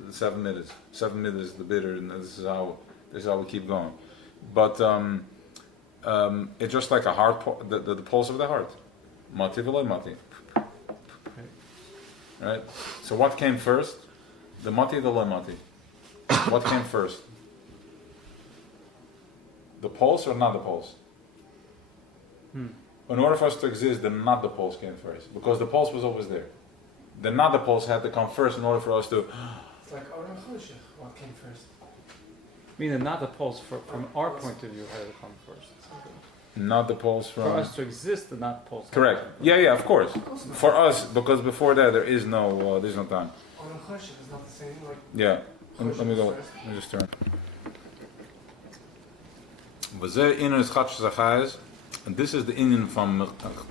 7 minutes. 7 minutes is the bitter, and this is how we keep going. But it's just like a heart, the pulse of the heart. Mati v'lo mati. Right. So what came first? The mati, the lo mati. What came first? The pulse or not the pulse? In order for us to exist, the not the pulse came first, because the pulse was always there. The not the pulse had to come first in order for us to. It's like Oren Choshech. What came first? Meaning not the pulse from our point of view had to come first. Not the pulse from. For us to exist, the not pulse. Correct. Yeah, of course. For us, because before that there is no time. Oren Choshech is not the same. Like Yeah. Let me go. first. Let me just turn. V'zeh inen is chatsh zachayis, and this is the inen from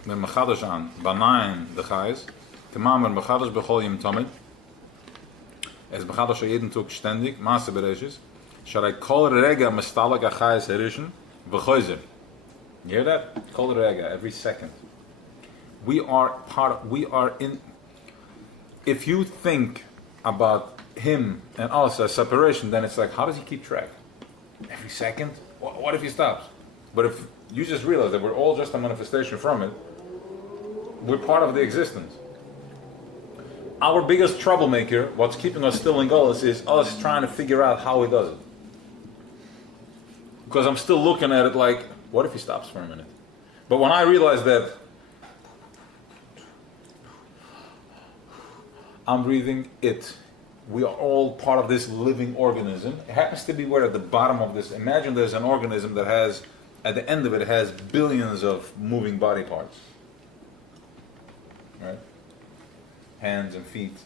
mechadash an banayin the chayis. Kemamer mechadash bechol yom tamid. Es mechadash jeden Tag ständig. Maase bereishis. Sharai kol rega mestalek achayis herishin v'choizer. You hear that? Kol rega, every second. We are in. If you think about him and us as separation, then it's like, how does he keep track? Every second? What if he stops? But if you just realize that we're all just a manifestation from it, we're part of the existence. Our biggest troublemaker, what's keeping us still in Golos, is us trying to figure out how he does it. Because I'm still looking at it like, what if he stops for a minute? But when I realize that I'm breathing it, we are all part of this living organism. It happens to be where at the bottom of this, imagine there's an organism that has, at the end of it, has billions of moving body parts. Right? Hands and feet,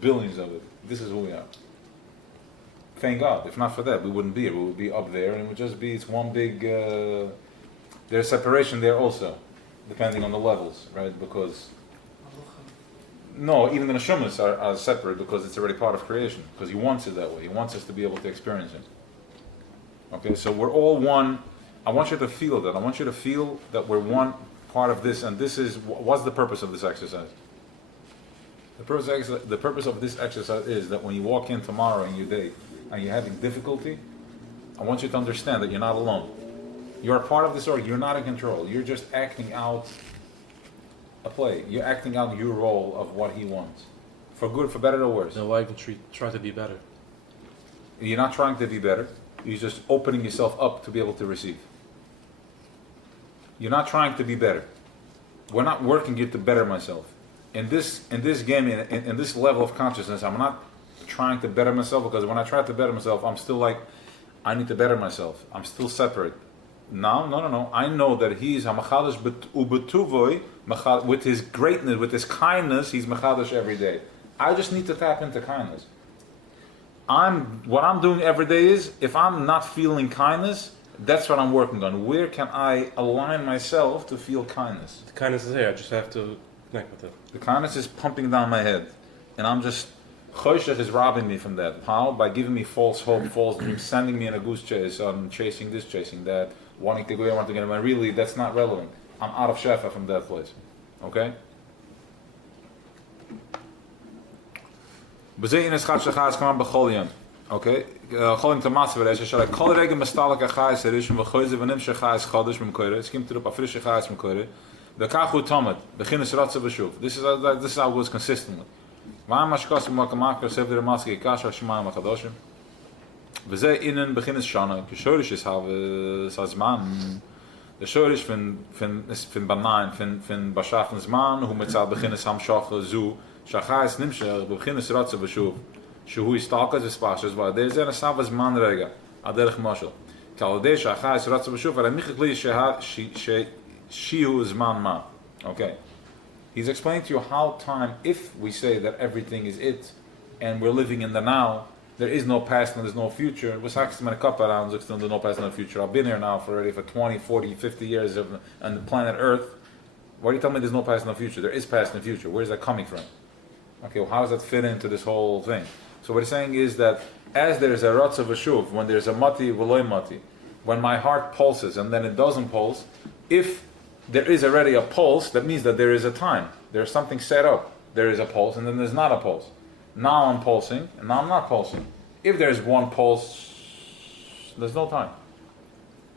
billions of it. This is who we are. Thank God. If not for that, we wouldn't be here. We would be up there, and it would just be, it's one big, there's separation there also, depending on the levels, right? Because no, even the neshamas are separate because it's already part of creation. Because He wants it that way. He wants us to be able to experience it. Okay, so we're all one. I want you to feel that. I want you to feel that we're one part of this. And this is what's the purpose of this exercise? The purpose of this exercise is that when you walk in tomorrow in your day and you're having difficulty, I want you to understand that you're not alone. You're a part of this org. You're not in control. You're just acting out a play. You're acting out your role of what He wants. For good, for better or worse. No, I can try to be better. You're not trying to be better. You're just opening yourself up to be able to receive. You're not trying to be better. we're not working it to better myself. In this game, in this level of consciousness, I'm not trying to better myself, because when I try to better myself, I'm still like, I need to better myself. I'm still separate. No. I know that he's hamachadash ubetuvoy, with his greatness, with his kindness, he's machadash every day. I just need to tap into kindness. What I'm doing every day is, if I'm not feeling kindness, that's what I'm working on. Where can I align myself to feel kindness? The kindness is here. I just have to connect with it. The kindness is pumping down my head, and I'm just Choshech is robbing me from that. How? By giving me false hope, false dreams, sending me in a goose chase. I'm chasing this, chasing that, wanting to go here, wanting to get away. Really, that's not relevant. I'm out of shefa from that place. Okay? Okay? Cholim Tamas Veresh, Shalai Kol Regen Mestalak Achais Herishim V'choize V'nim Shechais Chodesh B'mkoire. Es kimt up a frisch Achais B'mkoire. V'kachu Tomet B'chinas Ratza B'shuv. This is how it goes consistently. V'am Mashkos V'makamakar Sev D'Ramaski Kasha Shemayim HaChadoshim. V'zeh Innen B'chinas Shana. K'shorish is how Zman. The Shorish fin Banayin, fin Bashafen Zman, Hu Mitzad B'chinas Hamshach Zu, Shachais Nimshach B'chinas Ratza B'shuv. Shuhu istalkas v'spashas, but there's a savas man rega, aderech mashal. Kaladesh achais ratz b'shuf, and michikli shehu is man ma. Okay, he's explaining to you how time. If we say that everything is it, and we're living in the now, there is no past and there's no future. There's no past and no future. I've been here now for 20, 40, 50 years on the planet Earth. Why do you tell me there's no past and no future? There is past and future. Where is that coming from? Okay, well, how does that fit into this whole thing? So what he's saying is that as there is a ratz of a shuv, when there's a mati v'loy mati, when my heart pulses and then it doesn't pulse, if there is already a pulse, that means that there is a time. There's something set up. There is a pulse and then there's not a pulse. Now I'm pulsing and now I'm not pulsing. If there's one pulse, there's no time.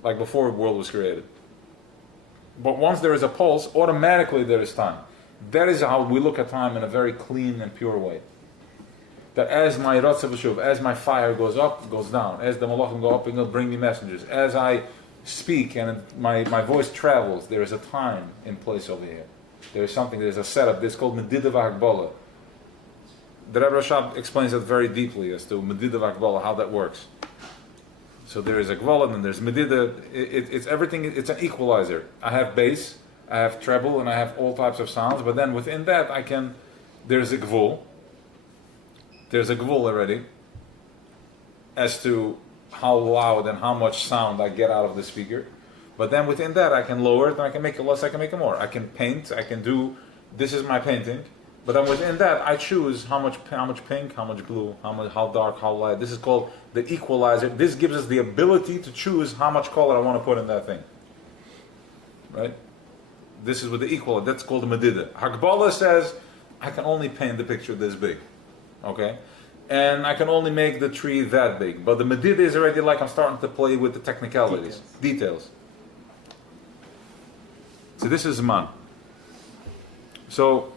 Like before the world was created. But once there is a pulse, automatically there is time. That is how we look at time in a very clean and pure way. That as my Ratzav Shuv, as my fire goes up, goes down, as the Malachim go up and they'll bring me messengers, as I speak and my voice travels, there is a time in place over here. There is something, there's a setup, it's called Medida v'Hagbola. The Rebbe Rashab explains that very deeply as to Medida v'Hagbola, how that works. So there is a Gvola and there's Medida, it's everything, it's an equalizer. I have bass, I have treble, and I have all types of sounds, but then within that there's a Gvul. There's a Gvul already as to how loud and how much sound I get out of the speaker. But then within that I can lower it and I can make it less, I can make it more. I can paint, I can do, this is my painting. But then within that I choose how much pink, how much blue, how dark, how light. This is called the equalizer. This gives us the ability to choose how much color I want to put in that thing. Right? This is with the equal. That's called the Medida. Hagbala says, I can only paint the picture this big. Okay? And I can only make the tree that big. But the Medida is already like I'm starting to play with the technicalities. Details. So this is Zman. So,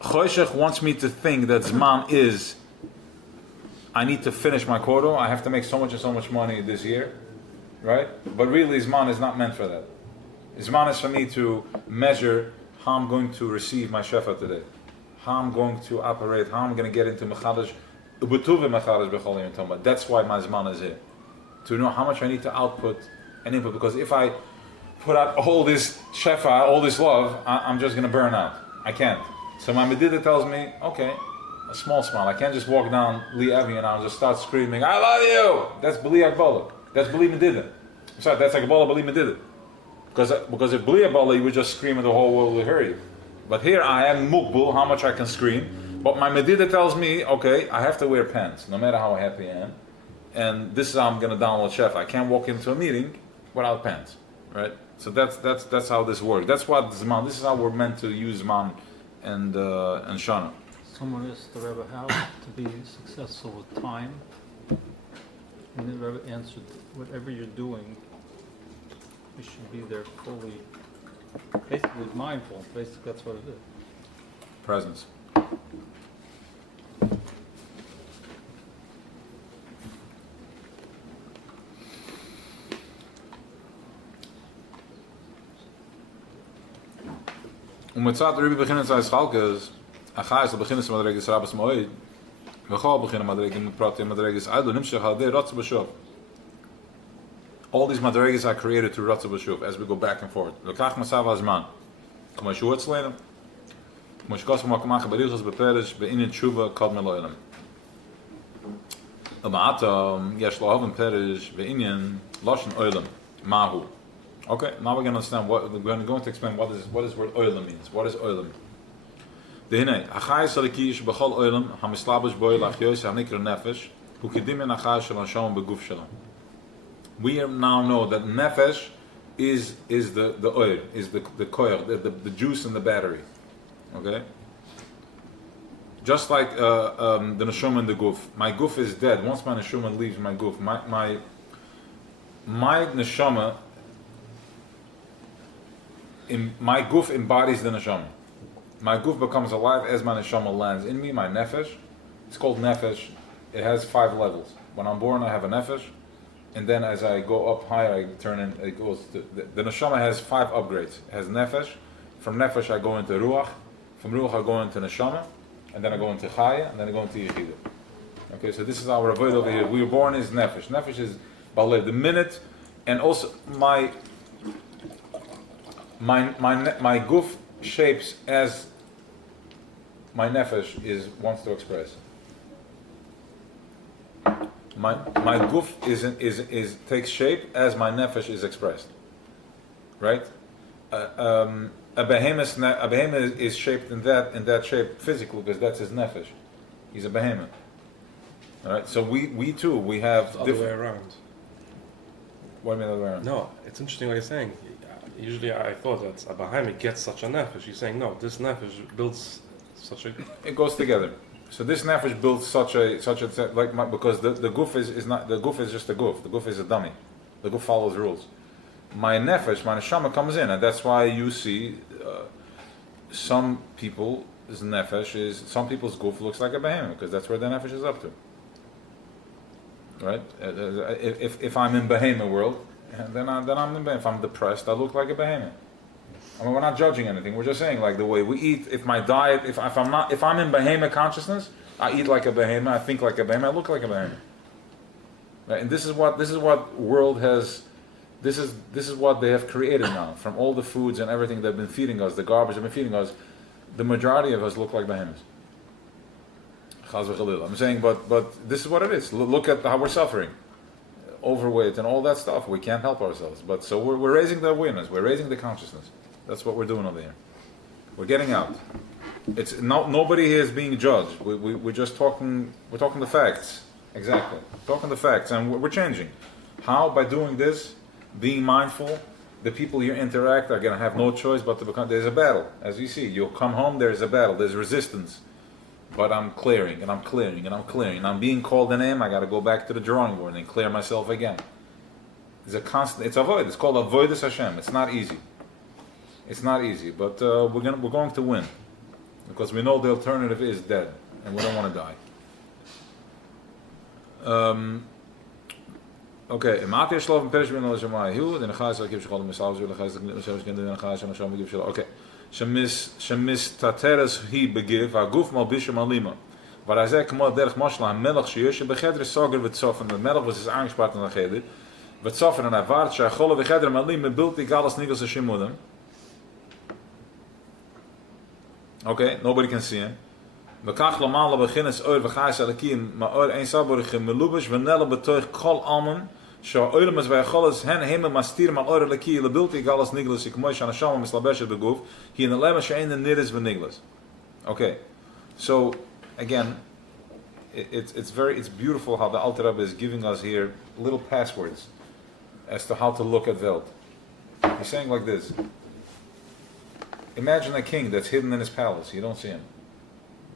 Choshech wants me to think that Zman is, I need to finish my quota, I have to make so much and so much money this year. Right? But really Zman is not meant for that. Zman is for me to measure how I'm going to receive my shefa today, how I'm going to operate, how I'm going to get into mechadash, ubetuve mechadash b'chol yom tov. That's why my Zman is here, to know how much I need to output and input. Because if I put out all this shefa, all this love, I'm just going to burn out. I can't. So my medida tells me, okay, a small smile. I can't just walk down Li Avenue and I'll just start screaming, I love you. That's b'li Akbala. That's b'li medida. Sorry, that's Akbala b'li medida. Because if B'li Akbala, you would just scream and the whole world would hear you. But here I am mukbul, how much I can scream. But my medida tells me, okay, I have to wear pants, no matter how happy I am. And this is how I'm going to download chef. I can't walk into a meeting without pants, right? So that's how this works. That's what Zman. This is how we're meant to use Zman and Shana. Someone asked the Rebbe how to be successful with time, and the Rebbe answered, whatever you're doing, you should be there fully, basically mindful. Basically, that's what it is. Presence. Mit Zeit Rebbe beginnen zu Schalkes, Achais beginnen zu Madreges Rabbis Moed. Wir gehen beginnen Madreges mit Pratim Madreges Ado nimmt sich Hadei Ratz B'Shuv. All these Madreges are created through Ratz B'Shuv as we go back and forth. Lekach Masav Azman. Kama Shuatz Leinem. Kama Shkas Makamach Berichos Beperish Beinin Tshuva Kod Meloilam. Amata Yesh Lahav Perish Beinin Lashon Oilam Mahu. Okay, now we're going to understand what we're going to explain what is word oilam means. What is oilam? Dehine, achai salikish b'chol oilam hamislabish boy lachiyos hanikra nefesh hu kidimin achai shel hasham beguf shalom. We now know that nefesh is the oil, is the koyach, the juice in the battery. Okay. Just like the neshama and the guf. My guf is dead. Once my neshama leaves my guf, my neshama. My guf embodies the neshama. My guf becomes alive as my neshama lands in me, my nefesh. It's called nefesh. It has 5 levels. When I'm born, I have a nefesh. And then as I go up higher, I turn in, it goes to, the neshama has 5 upgrades. It has nefesh. From nefesh, I go into ruach. From ruach, I go into neshama. And then I go into chaya. And then I go into yechidah. Okay, so this is our avoid over here. We were born as nefesh. Nefesh is balev. The minute, and also my guf shapes as my nefesh wants to express. My guf is takes shape as my nefesh is expressed. Right? A behemoth is shaped in that shape physically because that's his nefesh. He's a behemoth. All right. So we too have It's the other way around. What do you mean the other way around? No, it's interesting what you're saying. Usually I thought that a behemoth gets such a nefesh. You're saying no, this nefesh builds such a... It goes together. So this nefesh builds such a because the guf is not, the guf is just a guf. The guf is a dummy. The guf follows rules. My nefesh, my neshama comes in, and that's why you see some people's nefesh some people's guf looks like a behemoth because that's where the nefesh is up to. Right? If I'm in behemoth world, then I'm in behemoth. If I'm depressed, I look like a behemoth. I mean, we're not judging anything. We're just saying, like the way we eat. If my diet, if I'm in behemoth consciousness, I eat like a behemoth. I think like a behemoth. I look like a behemoth. Right? And this is what world has. This is what they have created now from all the foods and everything they've been feeding us. The garbage they've been feeding us. The majority of us look like behemoths. I'm saying, but this is what it is. Look at how we're suffering. Overweight and all that stuff. We can't help ourselves. But so we're raising the awareness. We're raising the consciousness. That's what we're doing over here. We're getting out. It's nobody here is being judged. We're just talking. We're talking the facts. Exactly. Talking the facts, and we're changing. How? By doing this, being mindful. The people you interact are going to have no choice but to become. There's a battle, as you see. You'll come home. There's a battle. There's resistance. But I'm clearing, and I'm clearing, and I'm clearing. And I'm being called a name. I got to go back to the drawing board and clear myself again. It's a constant. It's avoid. It's called avoidus Hashem. It's not easy. It's not easy, but we're going to win because we know the alternative is dead, and we don't want to die. Okay. Okay. Shemis tateres he begiv aguf mal bisham alima. But I say kmo derch mashla melach sheyesh begeder sager vetzofen. The melach was aangespart in the geder. Vetzofen and avart she cholle begeder malim built the galas nigels shimodem. Okay, nobody can see him. Bekach lamal beginnes oor vegais alakim ma oor ein saborige melubish venelle betoig kol almen. So oilemes wij galles hen hemel mastir mal oor laki le built the galas nigels ik moish an shama mislabesh beguf. He in the lema shein the nidis veniglas. Okay. So again, it's beautiful how the Alter Rebbe is giving us here little passwords as to how to look at Welt. He's saying like this. Imagine a king that's hidden in his palace. You don't see him.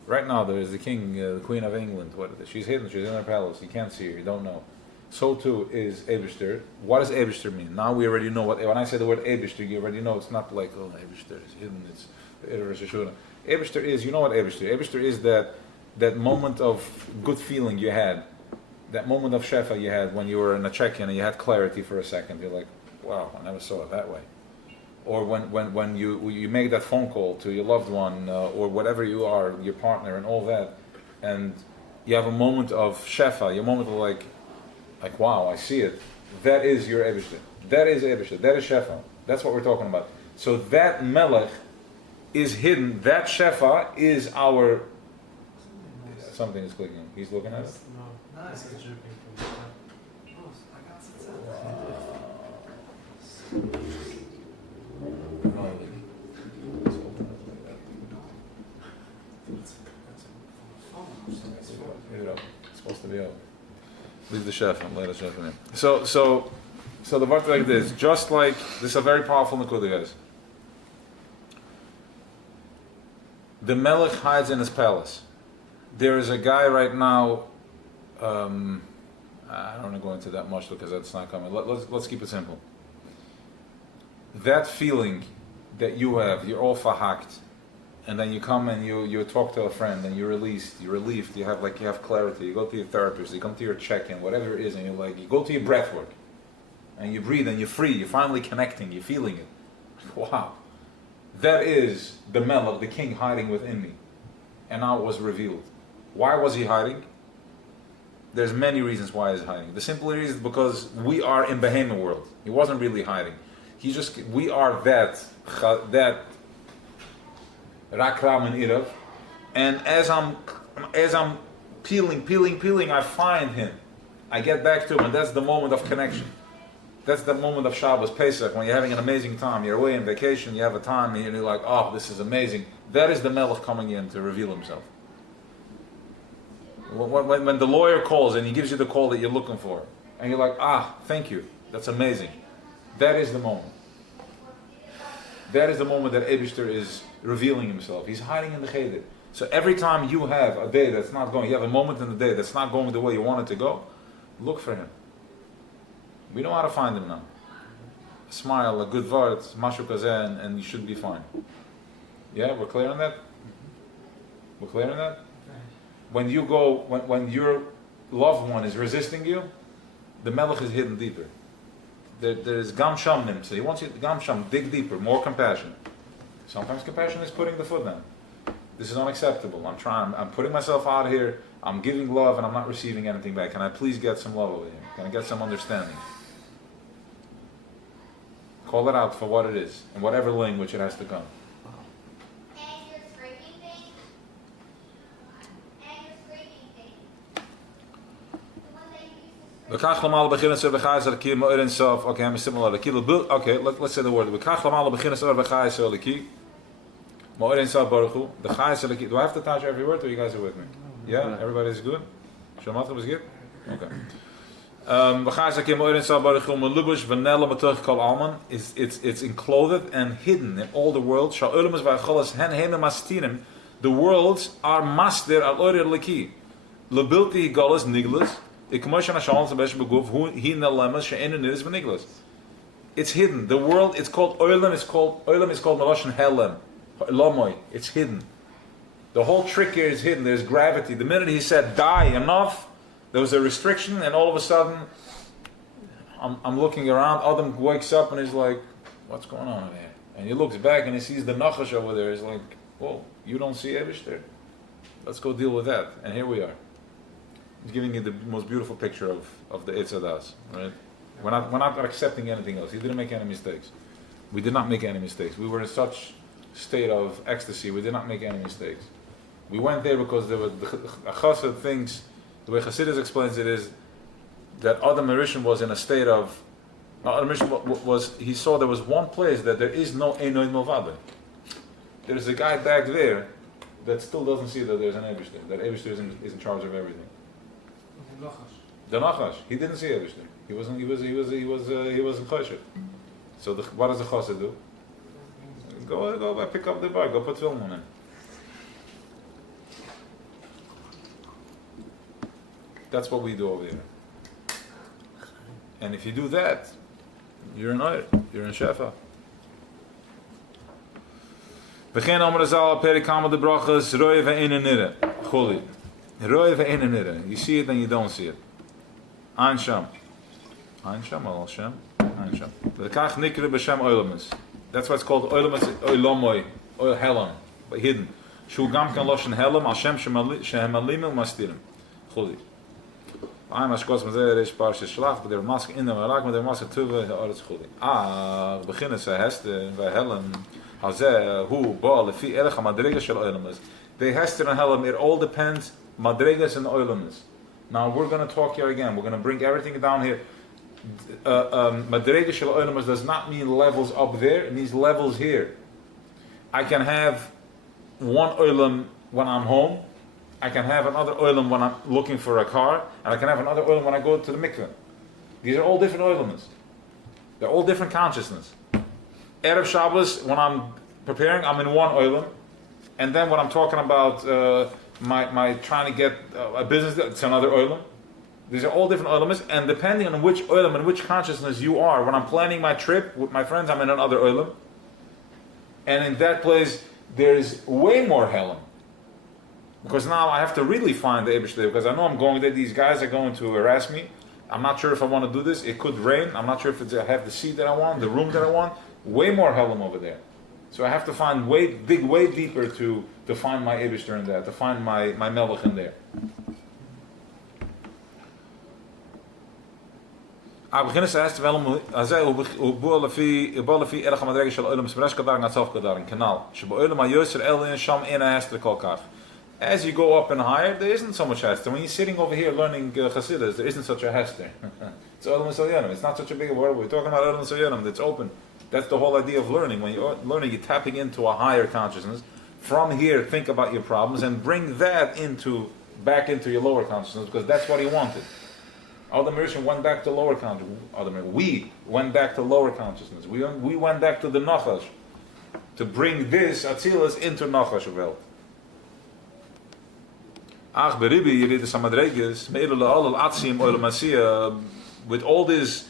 Right now there is the king, the Queen of England. She's hidden. She's in her palace. You can't see her. You don't know. So too is Eibishter. What does Eibishter mean? Now we already know what. When I say the word Eibishter, you already know it's not like Eibishter is hidden. It's Eibishter is. You know what Eibishter? Eibishter is that moment of good feeling you had, that moment of shefa you had when you were in a check-in and you had clarity for a second. You're like, wow, I never saw it that way. or when you make that phone call to your loved one, or whatever you are, your partner, and all that, and you have a moment of shefa, your moment of like wow, I see it. That is your Eibishter. That is Eibishter. That is shefa. That's what we're talking about. So that melech is hidden. That shefa is our. Something is clicking. He's looking at it. No, nice. It's dripping from the top. I got It's supposed to be out. Leave the chef and let the chef in. So the word like this, just like this is a very powerful nekuda, guys. The melech hides in his palace. There is a guy right now. I don't want to go into that much because that's not coming. Let's keep it simple. That feeling that you have, you're all fahakt, and then you come and you talk to a friend and you're released, you're relieved, you have clarity. You go to your therapist, you come to your check-in, whatever it is, and you go to your breath work, and you breathe and you're free. You're finally connecting. You're feeling it. Wow, that is the melech, the king hiding within me, and now it was revealed. Why was he hiding? There's many reasons why he's hiding. The simple reason is because we are in Behemoth world. He wasn't really hiding. We are that Rakram and Irav, and as I'm peeling, I find him. I get back to him, and that's the moment of connection. That's the moment of Shabbos, Pesach, when you're having an amazing time. You're away on vacation, you have a time, and you're like, oh, this is amazing. That is the Melech coming in to reveal himself. When the lawyer calls and he gives you the call that you're looking for, and you're like, thank you, that's amazing. That is the moment. That is the moment that Eibishter is revealing himself. He's hiding in the cheder. So every time you have a day that's not going, you have a moment in the day that's not going the way you want it to go, look for him. We know how to find him now. A smile, a good word, mashu kazeh, and you should be fine. Yeah, we're clear on that? We're clear on that? When you go, when your loved one is resisting you, the melech is hidden deeper. There's gam shamnim, so he wants you to gam sham, dig deeper, more compassion. Sometimes compassion is putting the foot down. This is unacceptable. I'm putting myself out here, I'm giving love and I'm not receiving anything back. Can I please get some love over here? Can I get some understanding? Call it out for what it is, in whatever language it has to come. Okay, let's say the word. Do I have to touch every word, or you guys are with me? Yeah? Everybody's good? Shamatrim is good? Okay. It's enclothed and hidden in all the world. The worlds are master al orer leki. Lebilti galas niglas. It's hidden. The world, it's called Olam, is called Meloshen Helem. Lamoy. It's hidden. The whole trick here is hidden. There's gravity. The minute he said die, enough, there was a restriction, and all of a sudden I'm looking around, Adam wakes up and he's like, what's going on there? And he looks back and he sees the Nachash over there. He's like, whoa, you don't see Eibishter? Let's go deal with that. And here we are. He's giving you the most beautiful picture of the Eitz Hadas, right? We're not accepting anything else. He didn't make any mistakes. We did not make any mistakes. We were in such state of ecstasy. We did not make any mistakes. We went there because there were the Chassid thinks, the way Chassidus explains it is that Adam Rishon was in a state of. Adam Rishon was, he saw there was one place that there is no Einoid Milvade. There's a guy back there that still doesn't see that there's an Eibishter. That Eibishter is in charge of everything. The Nachash. He didn't see Eibishter. He wasn't choshev. So what does the choshev do? Go pick up the bar. Go put film on it. That's what we do over here. And if you do that, you're in oir. You're in shefa. Begin Amar Zal Perikama de Brachas Roy ve'ein nire. Chuli. Roy ve'ein nire. You see it and you don't see it. Ein Sham. Ein Sham, Al Shem. Ein Sham. V'kach nikre b'shem oilamis. That's why it's called Oilomoy, Oil Helam, but hidden. Shu Gam Kan Loshen Helam, Hashem Shehemalim Mastirim. Chuli. I'm a Shkos Mazer, Ish Parsha Shlach, but they're mask in the Marak, but they're mask Tuva, Oretz Chuli. Beginnen a Hester, by Helam, Hazeh, Hu, Ba, Lefi, Elech, Madrega Shel Oilamas. The Hester and Helam, it all depends, Madregas and Oilamas. Now we're going to talk here again. We're going to bring everything down here. Madrega Shel Oilamas does not mean levels up there. It means levels here. I can have one oilam when I'm home. I can have another oilam when I'm looking for a car, and I can have another oilam when I go to the mikveh. These are all different oilams. They're all different consciousness. Erev Shabbos, when I'm preparing, I'm in one oilam, and then when I'm talking about my trying to get a business, it's another oilam. These are all different olamas, and depending on which oilam and which consciousness you are, when I'm planning my trip with my friends, I'm in another oilam. And in that place, there's way more helam. Because now I have to really find the Eibishter, because I know I'm going there, these guys are going to harass me. I'm not sure if I want to do this. It could rain. I'm not sure if I have the seat that I want, the room that I want. Way more helam over there. So I have to find dig way deeper to find my Eibishter in there, to find my Melech in there. Aber beginnen ze eerst wel hoe boel lefi erg madrege shel olam spresh kadar ngatzaf kadar in kanal. She boel ma yoser el in sham in a hester kolkach. As you go up and higher, there isn't so much hester. When you're sitting over here learning Chassidus, there isn't such a hester. It's olam salyanim. It's not such a big word. We're talking about olam salyanim. That's open. That's the whole idea of learning. When you're learning, you're tapping into a higher consciousness. From here, think about your problems and bring that back into your lower consciousness, because that's what he wanted. Adam Rishon went back to lower consciousness. We went back to lower consciousness. We went back to the Nachash to bring this Atzilus into Nachash Welt. Ach beribi yiridas hamadreges me'elu la'al al-atzim oil masiyah, with all this,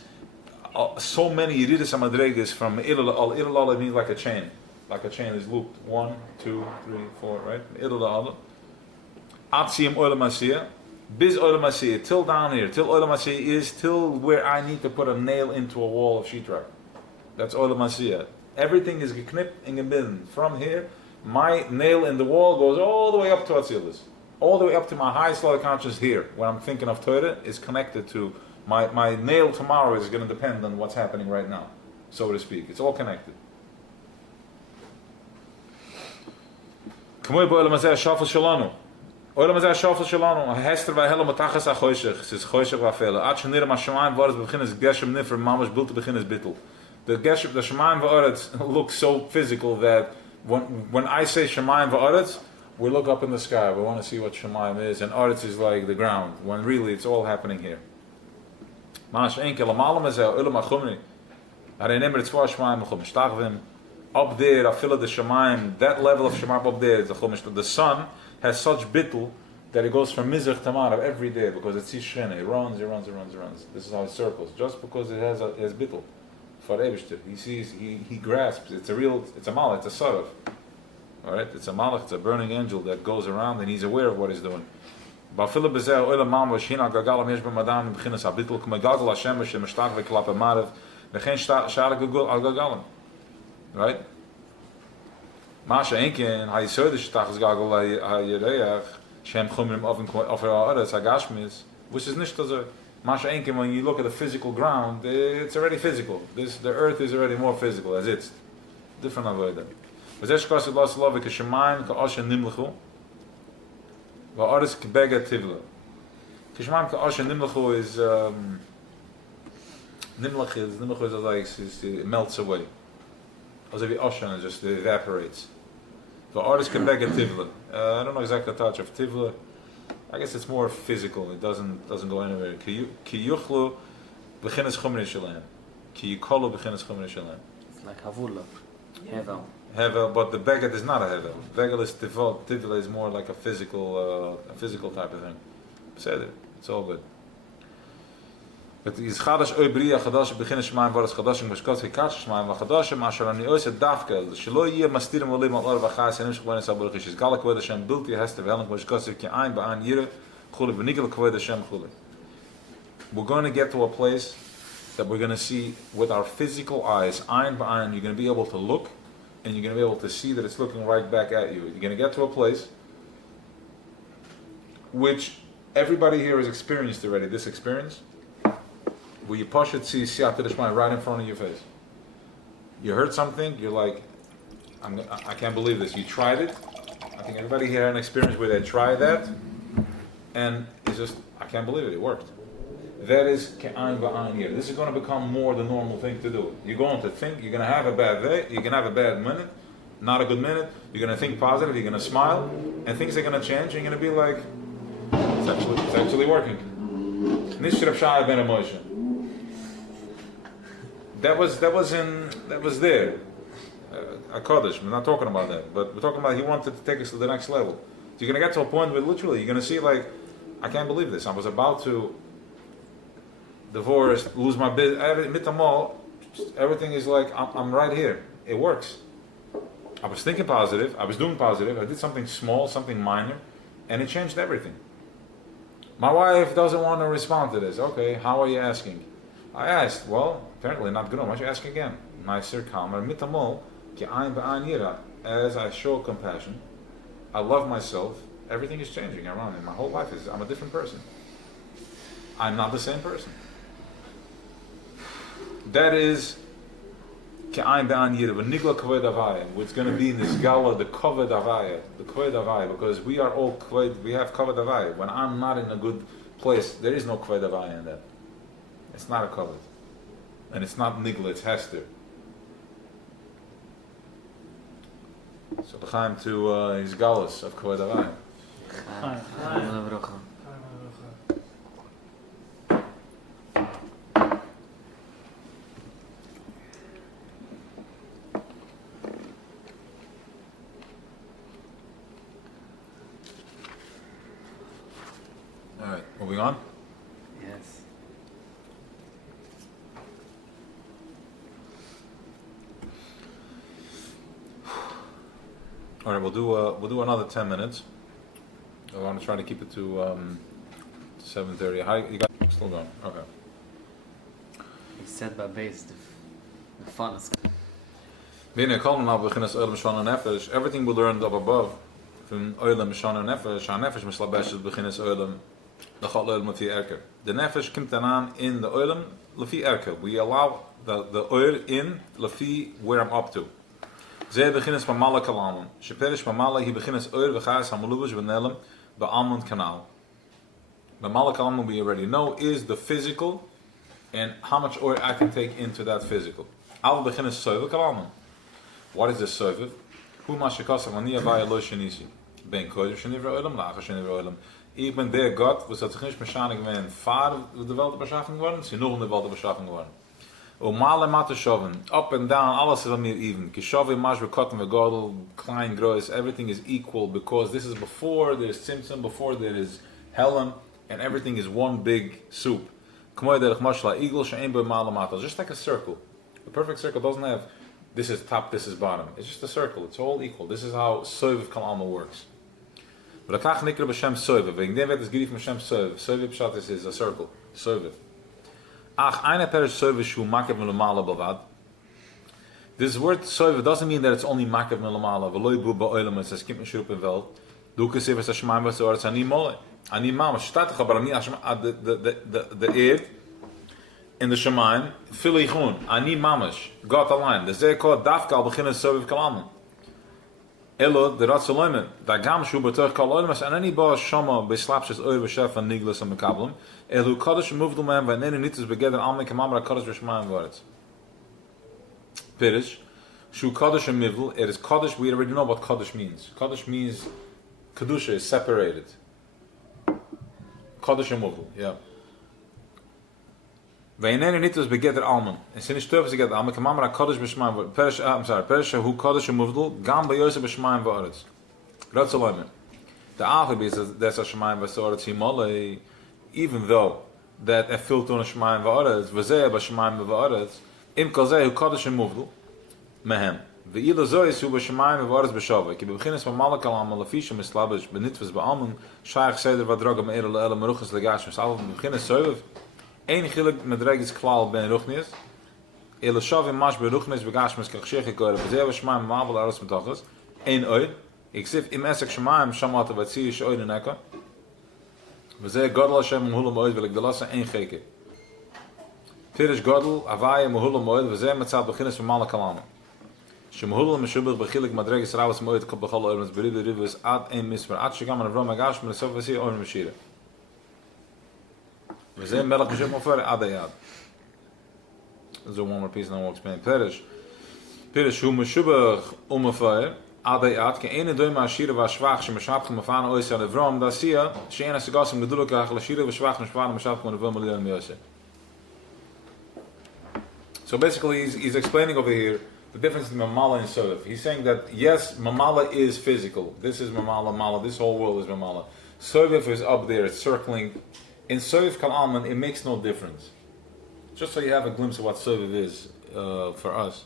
so many yiridas hamadreges from me'elu la'al. Me'elu la'al means like a chain. Like a chain is looped. 1, 2, 3, 4, right? Me'elu la'al. Atzim oil masiyah. Biz oil masiyah, till down here. Till oil masiyah is till where I need to put a nail into a wall of sheetrock. That's oil masiyah. Everything is geknipped in gebin. From here, my nail in the wall goes all the way up to Atzilus. All the way up to my highest level of consciousness here. When I'm thinking of Torah, is connected to my nail tomorrow is going to depend on what's happening right now, so to speak. It's all connected. Kamoy bo oil masiyah shafel shalanu. Olam azay shafel shalanu, hester vai helem matachas a choshech, sis choshech va fele. At shnir ma shemaim v'aretz beginnes geshem nifer mamash built to beginnes bittel. The shemaim v'aretz looks so physical that when I say shemaim v'aretz, we look up in the sky. We want to see what shemaim is, and aretz is like the ground. When really it's all happening here. Mash enkel amalam azay olam achumri. Arei nemer tzvar shemaim achum shtachvim. Up there, I feel the shemaim. That level of shemaim up there is the chumash. The sun has such bittul that it goes from Mizrach to Marav every day, because it sees Shena. It runs. This is how it circles. Just because it has bittul for Eibishter. He sees, he grasps. It's a malach, it's a sarav. Alright? It's a malach, it's a burning angel that goes around and he's aware of what he's doing. Ba'filah b'zeh oila mamash hina gagalam yesh b'madam b'chinas ha-bittul k'may gagal ha-shemesh she'mishtach v'klap ha-marav v'chen shara gagul al-gagalam. Right? Masha Enkin, Hayisodesh Tachas Gagol HaYereach, Shem Chumrim Ofen Ofer HaAretz HaGashmis, which is Nishtazer. Masha Enkin, when you look at the physical ground, it's already physical. The earth is already more physical, as it's different avodah. V'zesh Kosid Lo Slovik Shemayim Ka'oshen Nimlechu, Va'aretz K'bega Tivla. K'Shemayim Ka'oshen Nimlechu is, Nimlechu is like, it melts away. As if the ocean just evaporates. The artist can beg a tivla. I don't know exactly the touch of tivla. I guess it's more physical. It doesn't go anywhere. Ki yuchlu b'chinas chumrei shalem. Ki yikolu b'chinas chumrei shalem. It's like havula, hevel. But the beged is not a hevel. Beged is tivla is more like a physical type of thing. Said it. It's all good. But is chadash oibriya chadash beginnes shemaim varas chadashim b'shkos v'kash shemaim v'chadashim asher ani oise dafkel shelo yeh mastirim olim al or v'chas enim shchvanis aburuch is gala kvod Hashem bilti hester v'helem b'shkos v'ki'ayin ba'an yire chule v'nigel kvod Hashem chule. We're going to get to a place that we're going to see with our physical eyes, ayin ba'ayin. You're going to be able to look, and you're going to be able to see that it's looking right back at you. You're going to get to a place which everybody here has experienced already. This experience, where you push it, see Siyata Dishmai right in front of your face. You heard something, you're like, I can't believe this. You tried it. I think everybody here had an experience where they tried that, and it's just, I can't believe it. It worked. That is ke'ayin ba'ayin here. This is going to become more the normal thing to do. You're going to think, you're going to have a bad day, you can have a bad minute, not a good minute. You're going to think positive, you're going to smile, and things are going to change, and you're going to be like, it's actually working. Nishrav Shai ben Moshe. That was there. A Kaddish. We're not talking about that, but we're talking about he wanted to take us to the next level. So you're going to get to a point where literally you're going to see like, I can't believe this. I was about to divorce, lose my business. Everything is like, I'm right here. It works. I was thinking positive. I was doing positive. I did something small, something minor, and it changed everything. My wife doesn't want to respond to this. Okay, how are you asking? I asked. Well, apparently not good. Why don't you ask again? Nicer, calmer. Mitamol, ke'ayin ba'ayin yira. As I show compassion, I love myself. Everything is changing around me. My whole life is. I'm a different person. I'm not the same person. That is ke'ayin ba'ayin yira. V'nigla kavod avaya. What's going to be in this gala, the kavod avaya, because we are all kavod. We have kavod avaya. When I'm not in a good place, there is no kavod avaya in that. It's not a kavod, and it's not nigla. It's hester. So l'chaim to his galus of kavod avaya. All right, moving on. Yes. All right, we'll do another 10 minutes. I want to try to keep it to 7:30. Hi, you guys still going? Okay. He said by base the funnest. Everything we learned up above from Olam Shana Nefesh, Nefesh Mislabesh beginnes Olam, the Chol Olam Lefi Erker. The Nefesh kimt an in the Olam Lefi Erker. We allow the oil in Lefi where I'm up to. Ze beginnes van Mala Kalamon. Sheperish van Mala, he beginnes oil v'chas hameluvish v'nelem ba'almond canal. The Mala Kalamon we already know is the physical and how much oil I can take into that physical. Al beginnes soive kalamon. What is the soive? Hu ma shekasa v'niya v'aya lo shenisi. Ben kodev shenivra oilem, lacha shenivra oilem. Ich bin der Gott, was hat sich nicht wahrscheinlich gewesen, fahr de Welt beschaffen geworden, sie noch in der Welt beschaffen geworden. Male mate shoven, up and down, alles is on me even. Kishove mashve cotton vegodel, klein gross, everything is equal because this is before there's Simpson, before there is Helen, and everything is one big soup. Just like a circle. The perfect circle doesn't have this is top, this is bottom. It's just a circle. It's all equal. This is how Soiv Kalama works. But a kach nikra b'shem Soiv. Wegen dem wird es gerief b'shem Soiv. Soiv pshat is a circle. Soiv. Ach, eine perish Soiv shu makev melamala bavad. This word Soiv doesn't mean that it's only makev melamala. V'loi bu ba'olam, it says kim m'shurup in vel. Du kesef es hashemaim v'soretz ani mole. Ani mama. Shtatach aber ani the ear in the Shemaim, Fili Chun, Ani Mamash, got a line. The Zeko Dafkal beginnes Soviv Kalamon. Elo, the Ratzaloimen, the Gam Shu Batoch Kaloimas, and any Ba Shama beslapshes over Chef and Niglas and Mekablum, Elu Kaddish moved the man, when any Nitus begether Alme Kamamra Kaddish Vishmaim words. Pirish, Shu Kaddish and Mivl, it is Kaddish, we already know what Kaddish means. Kaddish means Kedusha is separated. Kaddish and Mivl, yeah. Veinene nitus begetter alman. En sin sturfs begetter alman. Kamamra kaddish b'shmaim. Perish who kaddish muvdul. Gam b'yosef b'shmaim v'aretz. Ratzaloimen. The Alchib is that's a shmaim v'aretz himolei. Even though that a filter on a shmaim v'aretz, v'zeh b'shmaim v'aretz, im kalzeh who kaddish muvdul. Mehem. Ve'ila zois who b'shmaim v'aretz b'shavah. Ki b'beginnes van malak alman lefisha mislabish b'nitvis b'alman. Shaykh seder v'draga me'er le'ela meruchas legash. Misalv b'beginnes soiv. Ein chilik medregis klal ben ruchnis. Ele shav im mash beruchnis begashmes kachshech gekore. Bezev shmaim mabel aros metachos. Ein oid. Ik sif im esek shmaim shamat vatsi shoyde neka. Bezev gadol Hashem hulam oid velik delasa ein geke. Firish gadol avaya hulam oid bezev matzat beginnes van male kalama. Shemhulam meshubach bechilik madregis ravas moed kol bechol oilmans beride rivus ad ein mismer ad shigam an avrom agash men sof vasi oil meshire. We zijn melach meshub mofer ad ayad. So one more piece and I will explain. Perish hu meshubach umefer ad ayad ke ene doima ashire va shvach shemeshab gemafan ois ad avrom da sia sheena segasim geduluk ach lashire va shvach meshvan meshab kon avrom milion miyose. So basically he's explaining over here the difference between Mamala and Sovev. He's saying that yes, Mamala is physical. This is Mamala, Mala. This whole world is Mamala. Sovev is up there, it's circling. In Sovev Kal Alman, it makes no difference. Just so you have a glimpse of what Sovev is for us.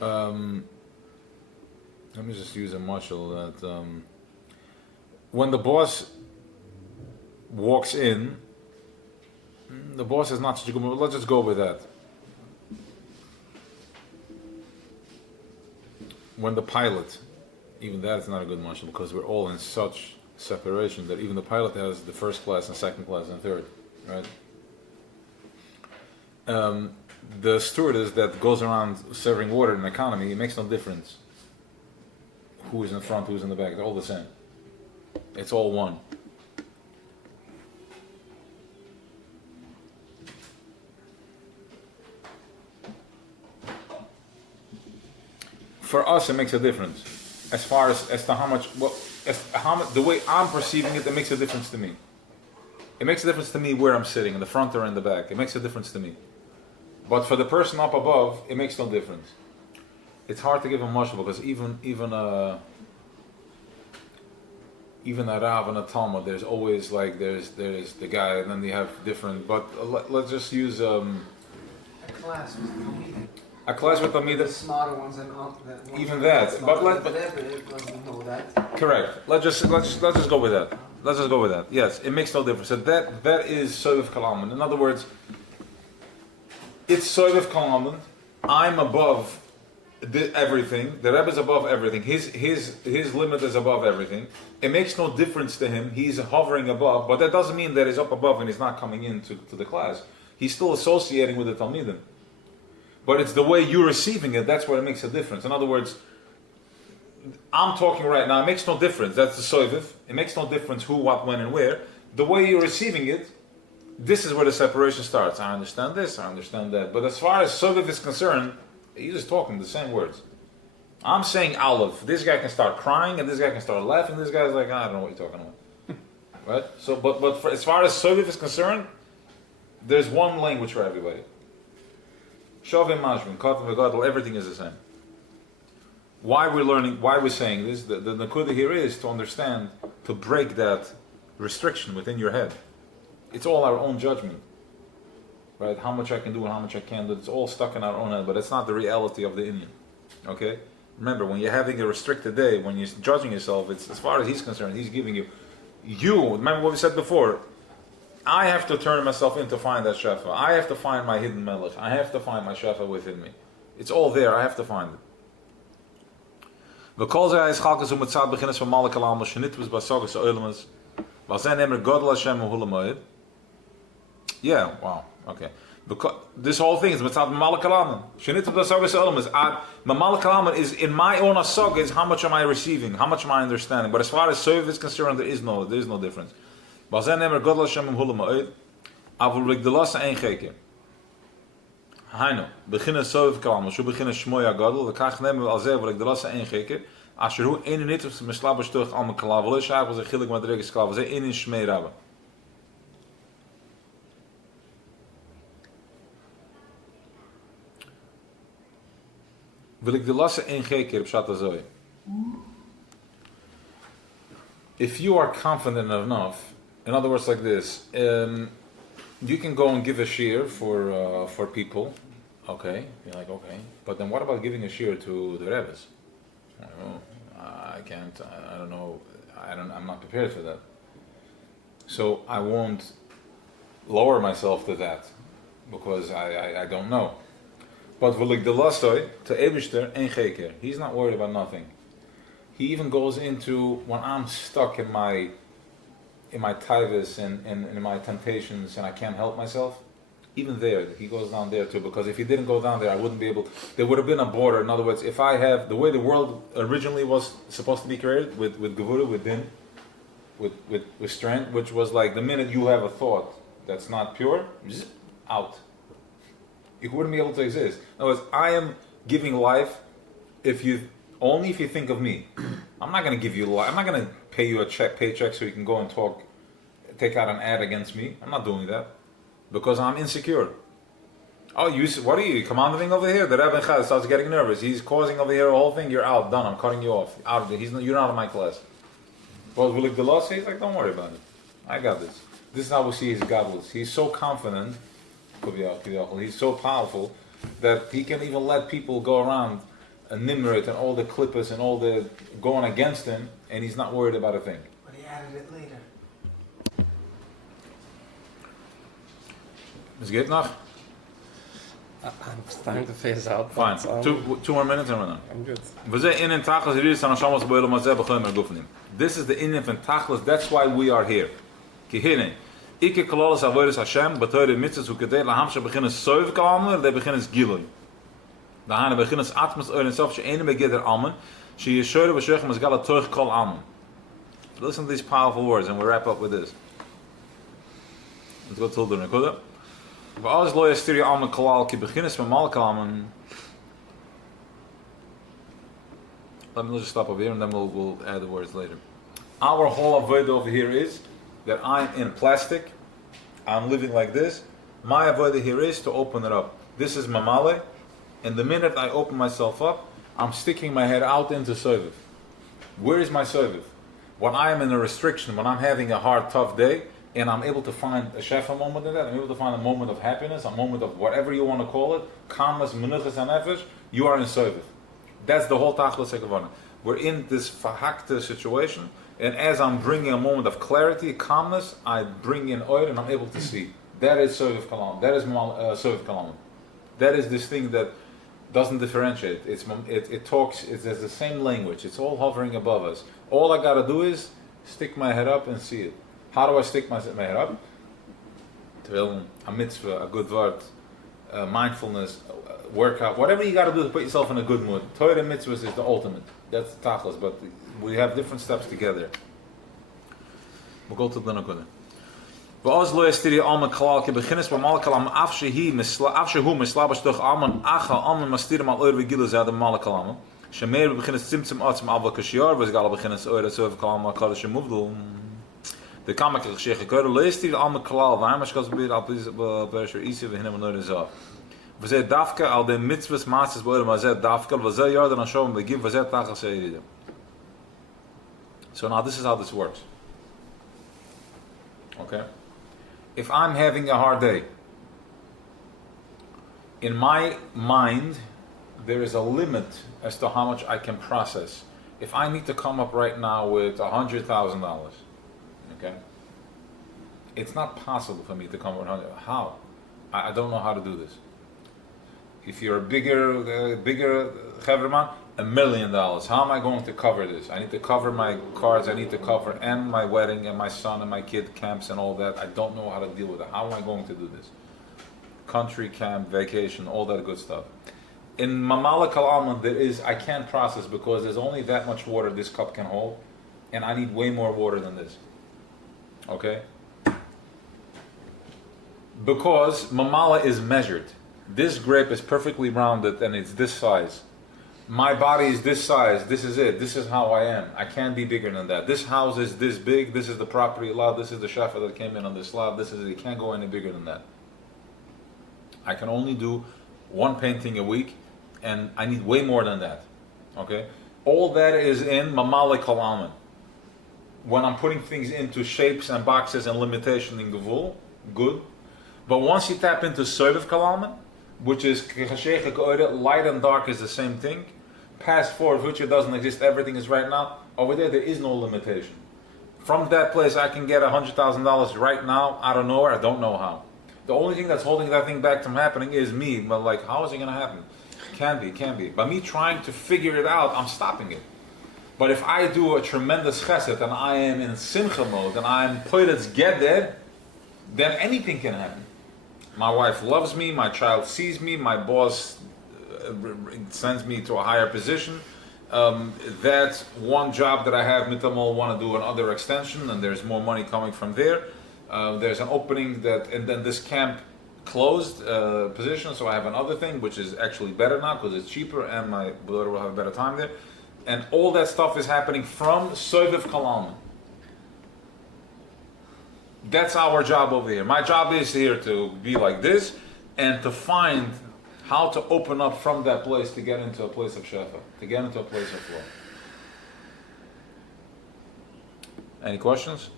Let me just use a mashal that when the boss walks in, the boss is not such a good. Let's just go with that. When the pilot, even that is not a good marshal because we're all in such separation that even the pilot has the first class and second class and third, right? The stewardess that goes around serving water in an economy, it makes no difference who is in front, who's in the back. They're all the same. It's all one. For us, it makes a difference. As far as to how much, the way I'm perceiving it, it makes a difference to me. It makes a difference to me where I'm sitting, in the front or in the back. It makes a difference to me. But for the person up above, it makes no difference. It's hard to give a mashal because even a Rav and a Talmud, there's always like there's the guy, and then they have different. But let's just use A class with Talmidim. a class with The Talmidim. smarter ones and Even that, but whatever, it doesn't know that. Correct. Let's just go with that. Let's just go with that. Yes, it makes no difference. So that is Sovev Kalaman. In other words, it's Sovev Kalaman. I'm above everything. The Rebbe is above everything. His limit is above everything. It makes no difference to him. He's hovering above, but that doesn't mean that he's up above and he's not coming into the class. He's still associating with the Talmidim. But it's the way you're receiving it, that's where it makes a difference. In other words, I'm talking right now, it makes no difference. That's the Sovev. It makes no difference who, what, when, and where. The way you're receiving it, this is where the separation starts. I understand this, I understand that. But as far as Sovev is concerned, you're just talking the same words. I'm saying Aleph. This guy can start crying, and this guy can start laughing. This guy's like, I don't know what you're talking about. Right? So, but for, as far as Sovev is concerned, there's one language for everybody. Shavim Mashvim, Katan V'Gadol, everything is the same. Why we're learning, why we're saying this, the Nakuda here is to understand, to break that restriction within your head. It's all our own judgment. Right? How much I can do and how much I can't do, it's all stuck in our own head, but it's not the reality of the Indian. Okay? Remember, when you're having a restricted day, when you're judging yourself, it's as far as he's concerned, he's giving you, remember what we said before, I have to turn myself in to find that Shefa. I have to find my hidden Melech. I have to find my Shefa within me. It's all there, I have to find it. V'kol zeh ha'eschalkas u'mitzad b'chinas v'malak alam v'shenitvus b'asogas ha'olemas v'alzen emer godel Hashem u'hula moed. Yeah, wow, okay. This whole thing is mitzad v'malak alam. Shenitvus b'asogas ha'olemas. V'malak alam is, in my own asog, is how much am I receiving? How much am I understanding? But as far as Sovev is concerned, there is no difference. V'alzen emer godel Hashem u'hula moed. Avul rigdelasa ein cheke. Haino, beginnen Sovev Kalaman, zo beginnen Shmoya Gadol, וכך nemen we al zeh, ik de lasse één geker, asher hu een niet of me slapen stug al mijn klavel, shaak was een gillik met dreig klavel, ze in Shmei Rabba. Wil ik de lasse één geker op Shat Azoi. If you are confident enough, in other words like this, you can go and give a shir for people. Okay, you're like, okay. But then what about giving a shir to the Rebbes? I can't, I don't know, I'm not prepared for that. So I won't lower myself to that because I don't know. But v'lik delasoi to Eibishter ein cheker. He's not worried about nothing. He even goes into when I'm stuck in my taivas and in my temptations and I can't help myself. Even there, he goes down there too. Because if he didn't go down there, I wouldn't be able. There would have been a border. In other words, if I have the way the world originally was supposed to be created with gevura, with din, with strength, which was like the minute you have a thought that's not pure, zip, out. You wouldn't be able to exist. In other words, I am giving life if you think of me. I'm not going to give you life. I'm not going to pay you a paycheck so you can go and take out an ad against me. I'm not doing that because I'm insecure. Oh, what are you commanding over here? The Rebbe Chaz starts getting nervous. He's causing over here a whole thing. You're out, done. I'm cutting you off. Out of it. You're not in my class. Well, Wilik Delos, he's like, don't worry about it. I got this. This is how we see his godless. He's so confident. He's so powerful that he can even let people go around and Nimrod and all the clippers and all the going against him, and he's not worried about a thing. But he added it later. Is it noch? I'm starting to phase out. Fine. Two more minutes and we're done. I'm good. This is the Indian von Tachlis. That's why we are here. Ikke kololas avodas Hashem, betoyre mitzvahs ukedei laham shebeginnes soiv kalmen, they beginnes gilui. Dahane beginnes atmas oren self she'ene begeder almen, she yeshore v'shechem es gala toich kol almen. Listen to these powerful words, and we'll wrap up with this. Let's go till the Nekuda. V'az lo yastiri almen kolal ki beginnes memal kalmen. Let's just stop over here, and then we'll add the words later. Our whole avodah over here is that I'm in plastic, I'm living like this. My avodah here is to open it up. This is mamale, and the minute I open myself up, I'm sticking my head out into soviv. Where is my soviv? When I am in a restriction, when I'm having a hard, tough day, and I'm able to find a shefa moment in that, I'm able to find a moment of happiness, a moment of whatever you want to call it, calmness, menuchas, and nefesh, you are in soviv. That's the whole tachlis ekavana. We're in this fahakta situation, and as I'm bringing a moment of clarity, calmness, I bring in oil and I'm able to see. That is soviv kalam. That is soviv kalam. That is this thing that doesn't differentiate. It talks. It has the same language. It's all hovering above us. All I gotta do is stick my head up and see it. How do I stick my head up? Terwijl a mitzvah, a good word, mindfulness, workout, whatever you got to do to put yourself in a good mood. Torah mitzvahs is the ultimate. That's the tachlis, but we have different steps together. We'll go to the Nakuda. V'oz lo yastiri alman kalal ki beginnes b'mal kalam af shehu mislabash toch alman acha alman mastirim al oir v'gilu zad b'mal kalam shemeir beginnes tzimtzim atzim aval kashiar v'zgal beginnes oir atzov kalam akar shemuvdul the kamak l'chshech ekor lo yastiri alman kalal v'aymash kasbir al perisher isi v'hinem anoir zav v'zeh dafka al de mitzvahs matzes b'oir mazeh dafka v'zeh yardan ashom v'giv v'zeh tachas she'iridim. So now this is how this works. Okay? If I'm having a hard day, in my mind, there is a limit as to how much I can process. If I need to come up right now with $100,000, okay, it's not possible for me to come up with 100. How? I don't know how to do this. If you're a bigger Chevroman, $1 million. How am I going to cover this? I need to cover my cars, I need to cover and my wedding and my son and my kid camps and all that. I don't know how to deal with it. How am I going to do this? Country camp, vacation, all that good stuff. In Mamala Kal Alman, I can't process because there's only that much water this cup can hold, and I need way more water than this. Okay? Because Mamala is measured. This grape is perfectly rounded and it's this size. My body is this size, this is it, this is how I am. I can't be bigger than that. This house is this big, this is the property allowed, this is the shafa that came in on this slab, this is it. You can't go any bigger than that. I can only do one painting a week, and I need way more than that. Okay? All that is in Mamale Kol Alman. When I'm putting things into shapes and boxes and limitation in Gevul, good. But once you tap into Soviv Kol Alman, which is light and dark is the same thing. Past, forward, future doesn't exist. Everything is right now. Over there is no limitation. From that place, I can get $100,000 right now out of nowhere. I don't know how. The only thing that's holding that thing back from happening is me. But like, how is it going to happen? Can be. By me trying to figure it out, I'm stopping it. But if I do a tremendous chesed and I am in simcha mode and I'm poiretz geder, then anything can happen. My wife loves me, my child sees me, my boss sends me to a higher position. That one job that I have, Mitamol want to do another extension, and there's more money coming from there. There's an opening and then this camp closed position, so I have another thing which is actually better now because it's cheaper and my daughter will have a better time there. And all that stuff is happening from Soivev Kalalman. That's our job over here. My job is here to be like this and to find how to open up from that place to get into a place of Shefa, to get into a place of flow. Any questions?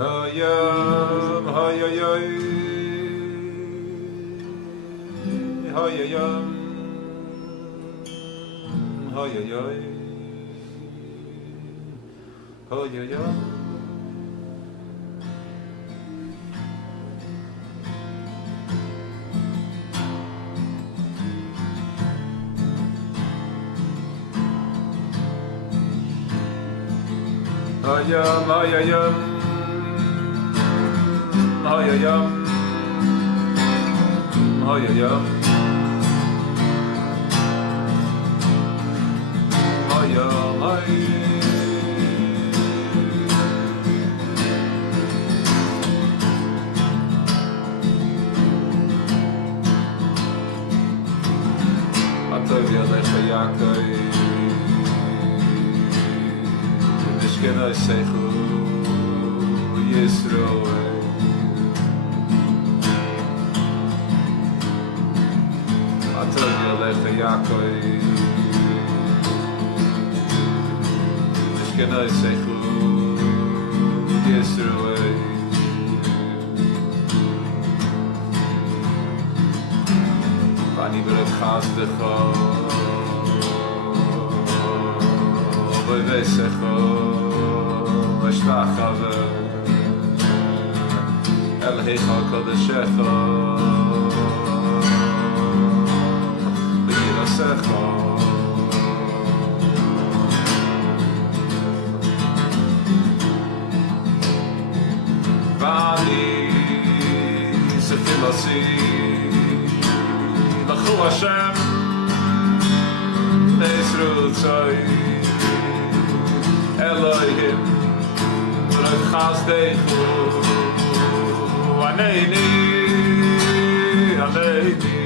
Hayam, hayayay, hayayam, hayayay, hayayam. Hayam, hayayam, hayayam, hayayam, hayam, Atov yalecha Yaakov, Mishkenai Seichu Yisroel. Atov yalecha Yaakov, Mishkenai Seichu Yisroel. Vani beret chazdecha, v'vesecha, v'shtachave, el heicha kodeshecha, v'yirasecha. Vani sefilasi, Lachu Hashem, Nesrutzai, Elohim, Rav Chazdechu, Aneini, Aneini.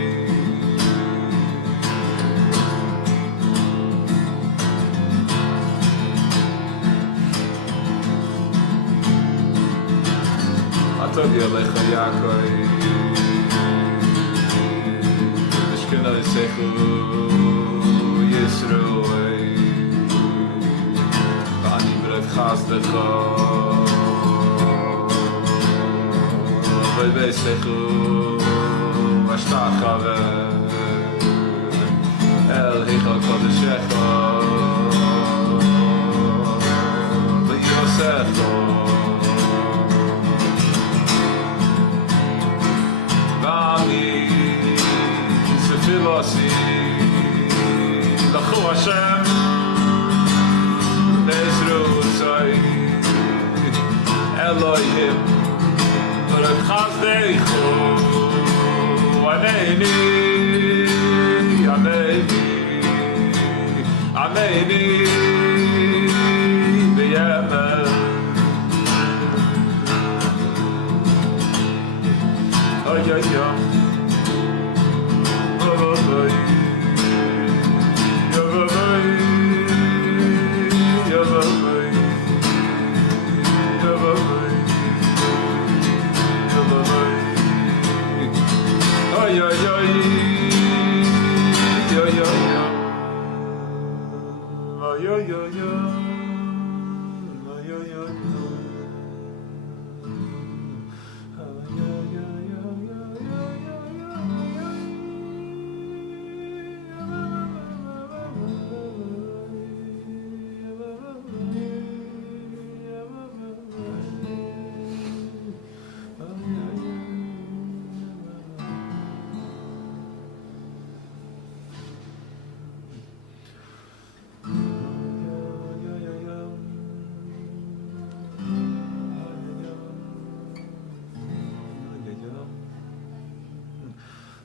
Atov Yalecha Yaakov, Mishkenai Seichu Yisroel. V'ani b'rev chazdecha, v'vesechu v'shtachave, el heicha kodeshecha, v'yirasecha. V'ani sefilasi, Lachu Hashem, Nesrutzai, Elohim, Rav Chazdechu, Aneini, Aneini, Aneini, B'yemen. Ay, ay, ay.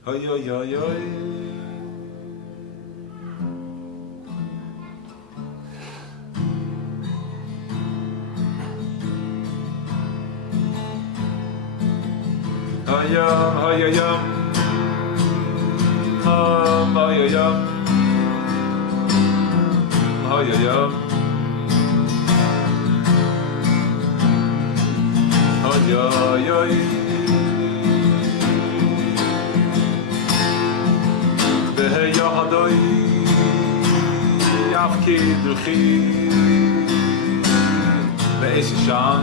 Ay, ay, ay, ay. Hayam, hayayam, hayayam, hayayam, hayayay. Beheyahadoi, Yavki Duchi, Be'esishan,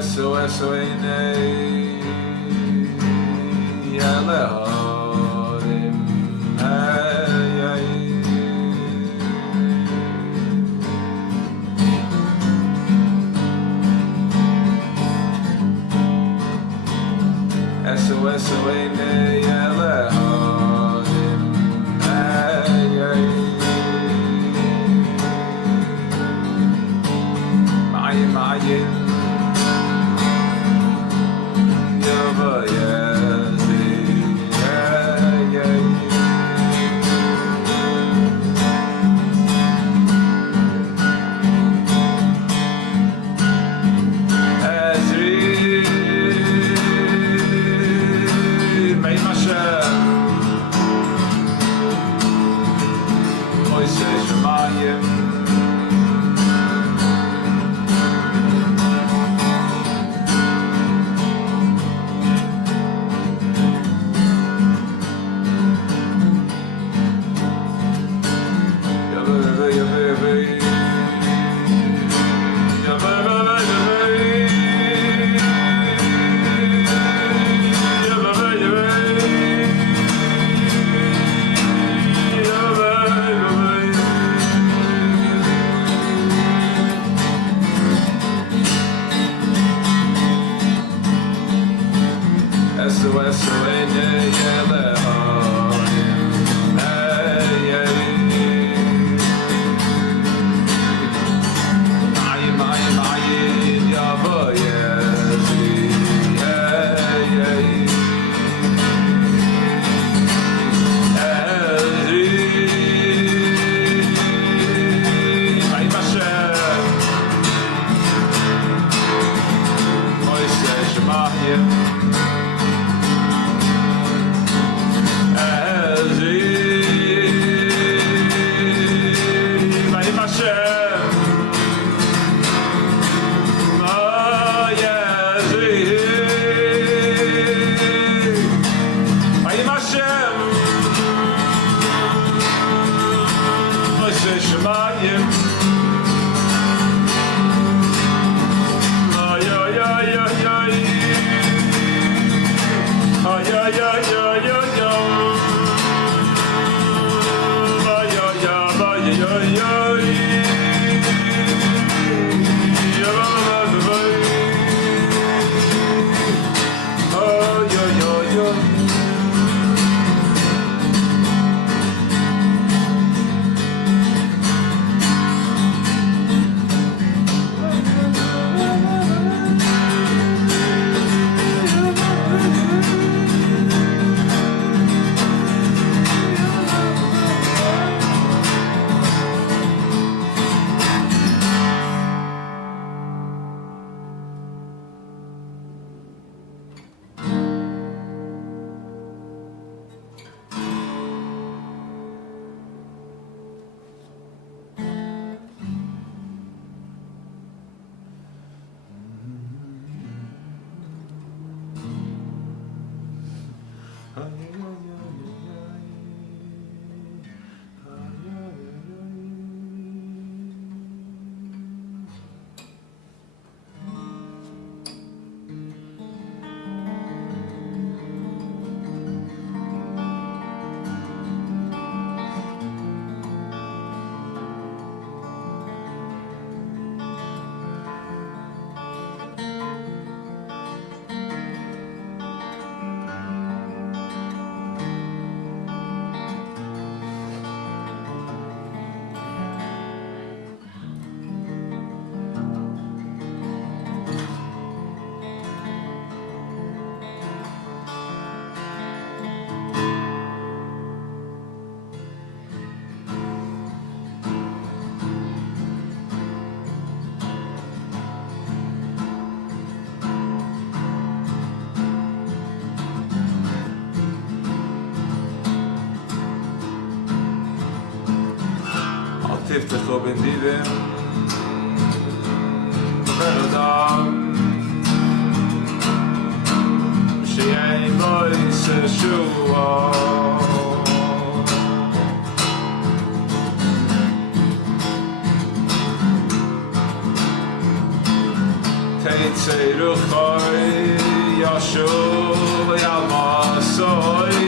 SOS Oinei Yalehorim SOS Oinei Yalehorim תפתחו בנדיבים ונודם שיהיה ווייס ישוע תצא רוחי ישוב ימסוי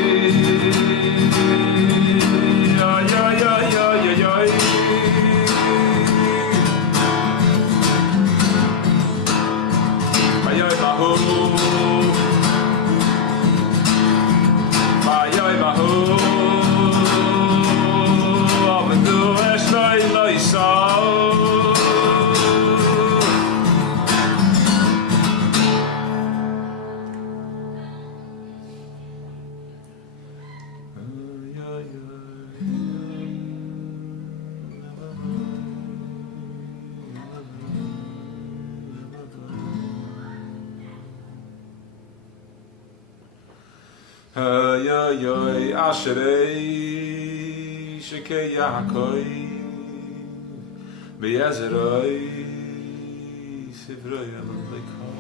Asherei Shekei Yaakov Be'ezroi Sivroi Alekah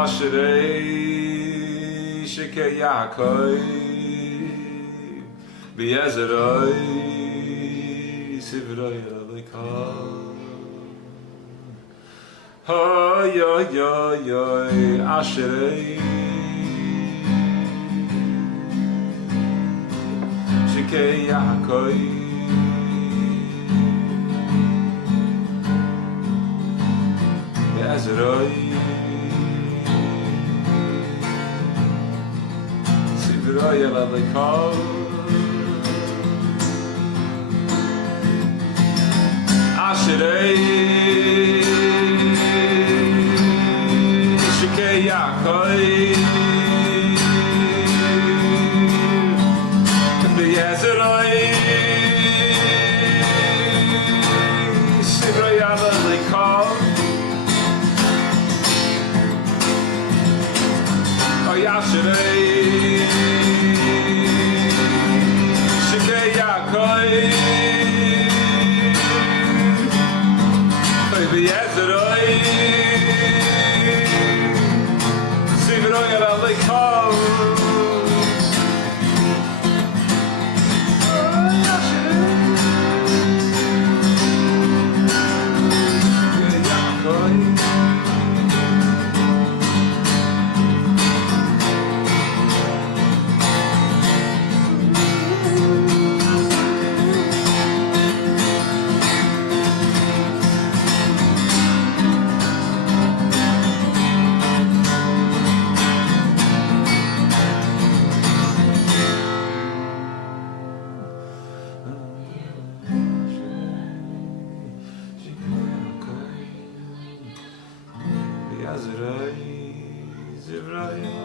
Asherei Shekei Yaakov Be'ezroi Sivroi Alekah Asherei Shekei Yaakov Be'ezroi Sivroi Alekah Asherei Shekei Yaakov Be'ezroi Sivroi Alekah Asherei Shekei Yaakov Be'ezroi Sivroi Alekah Zivraim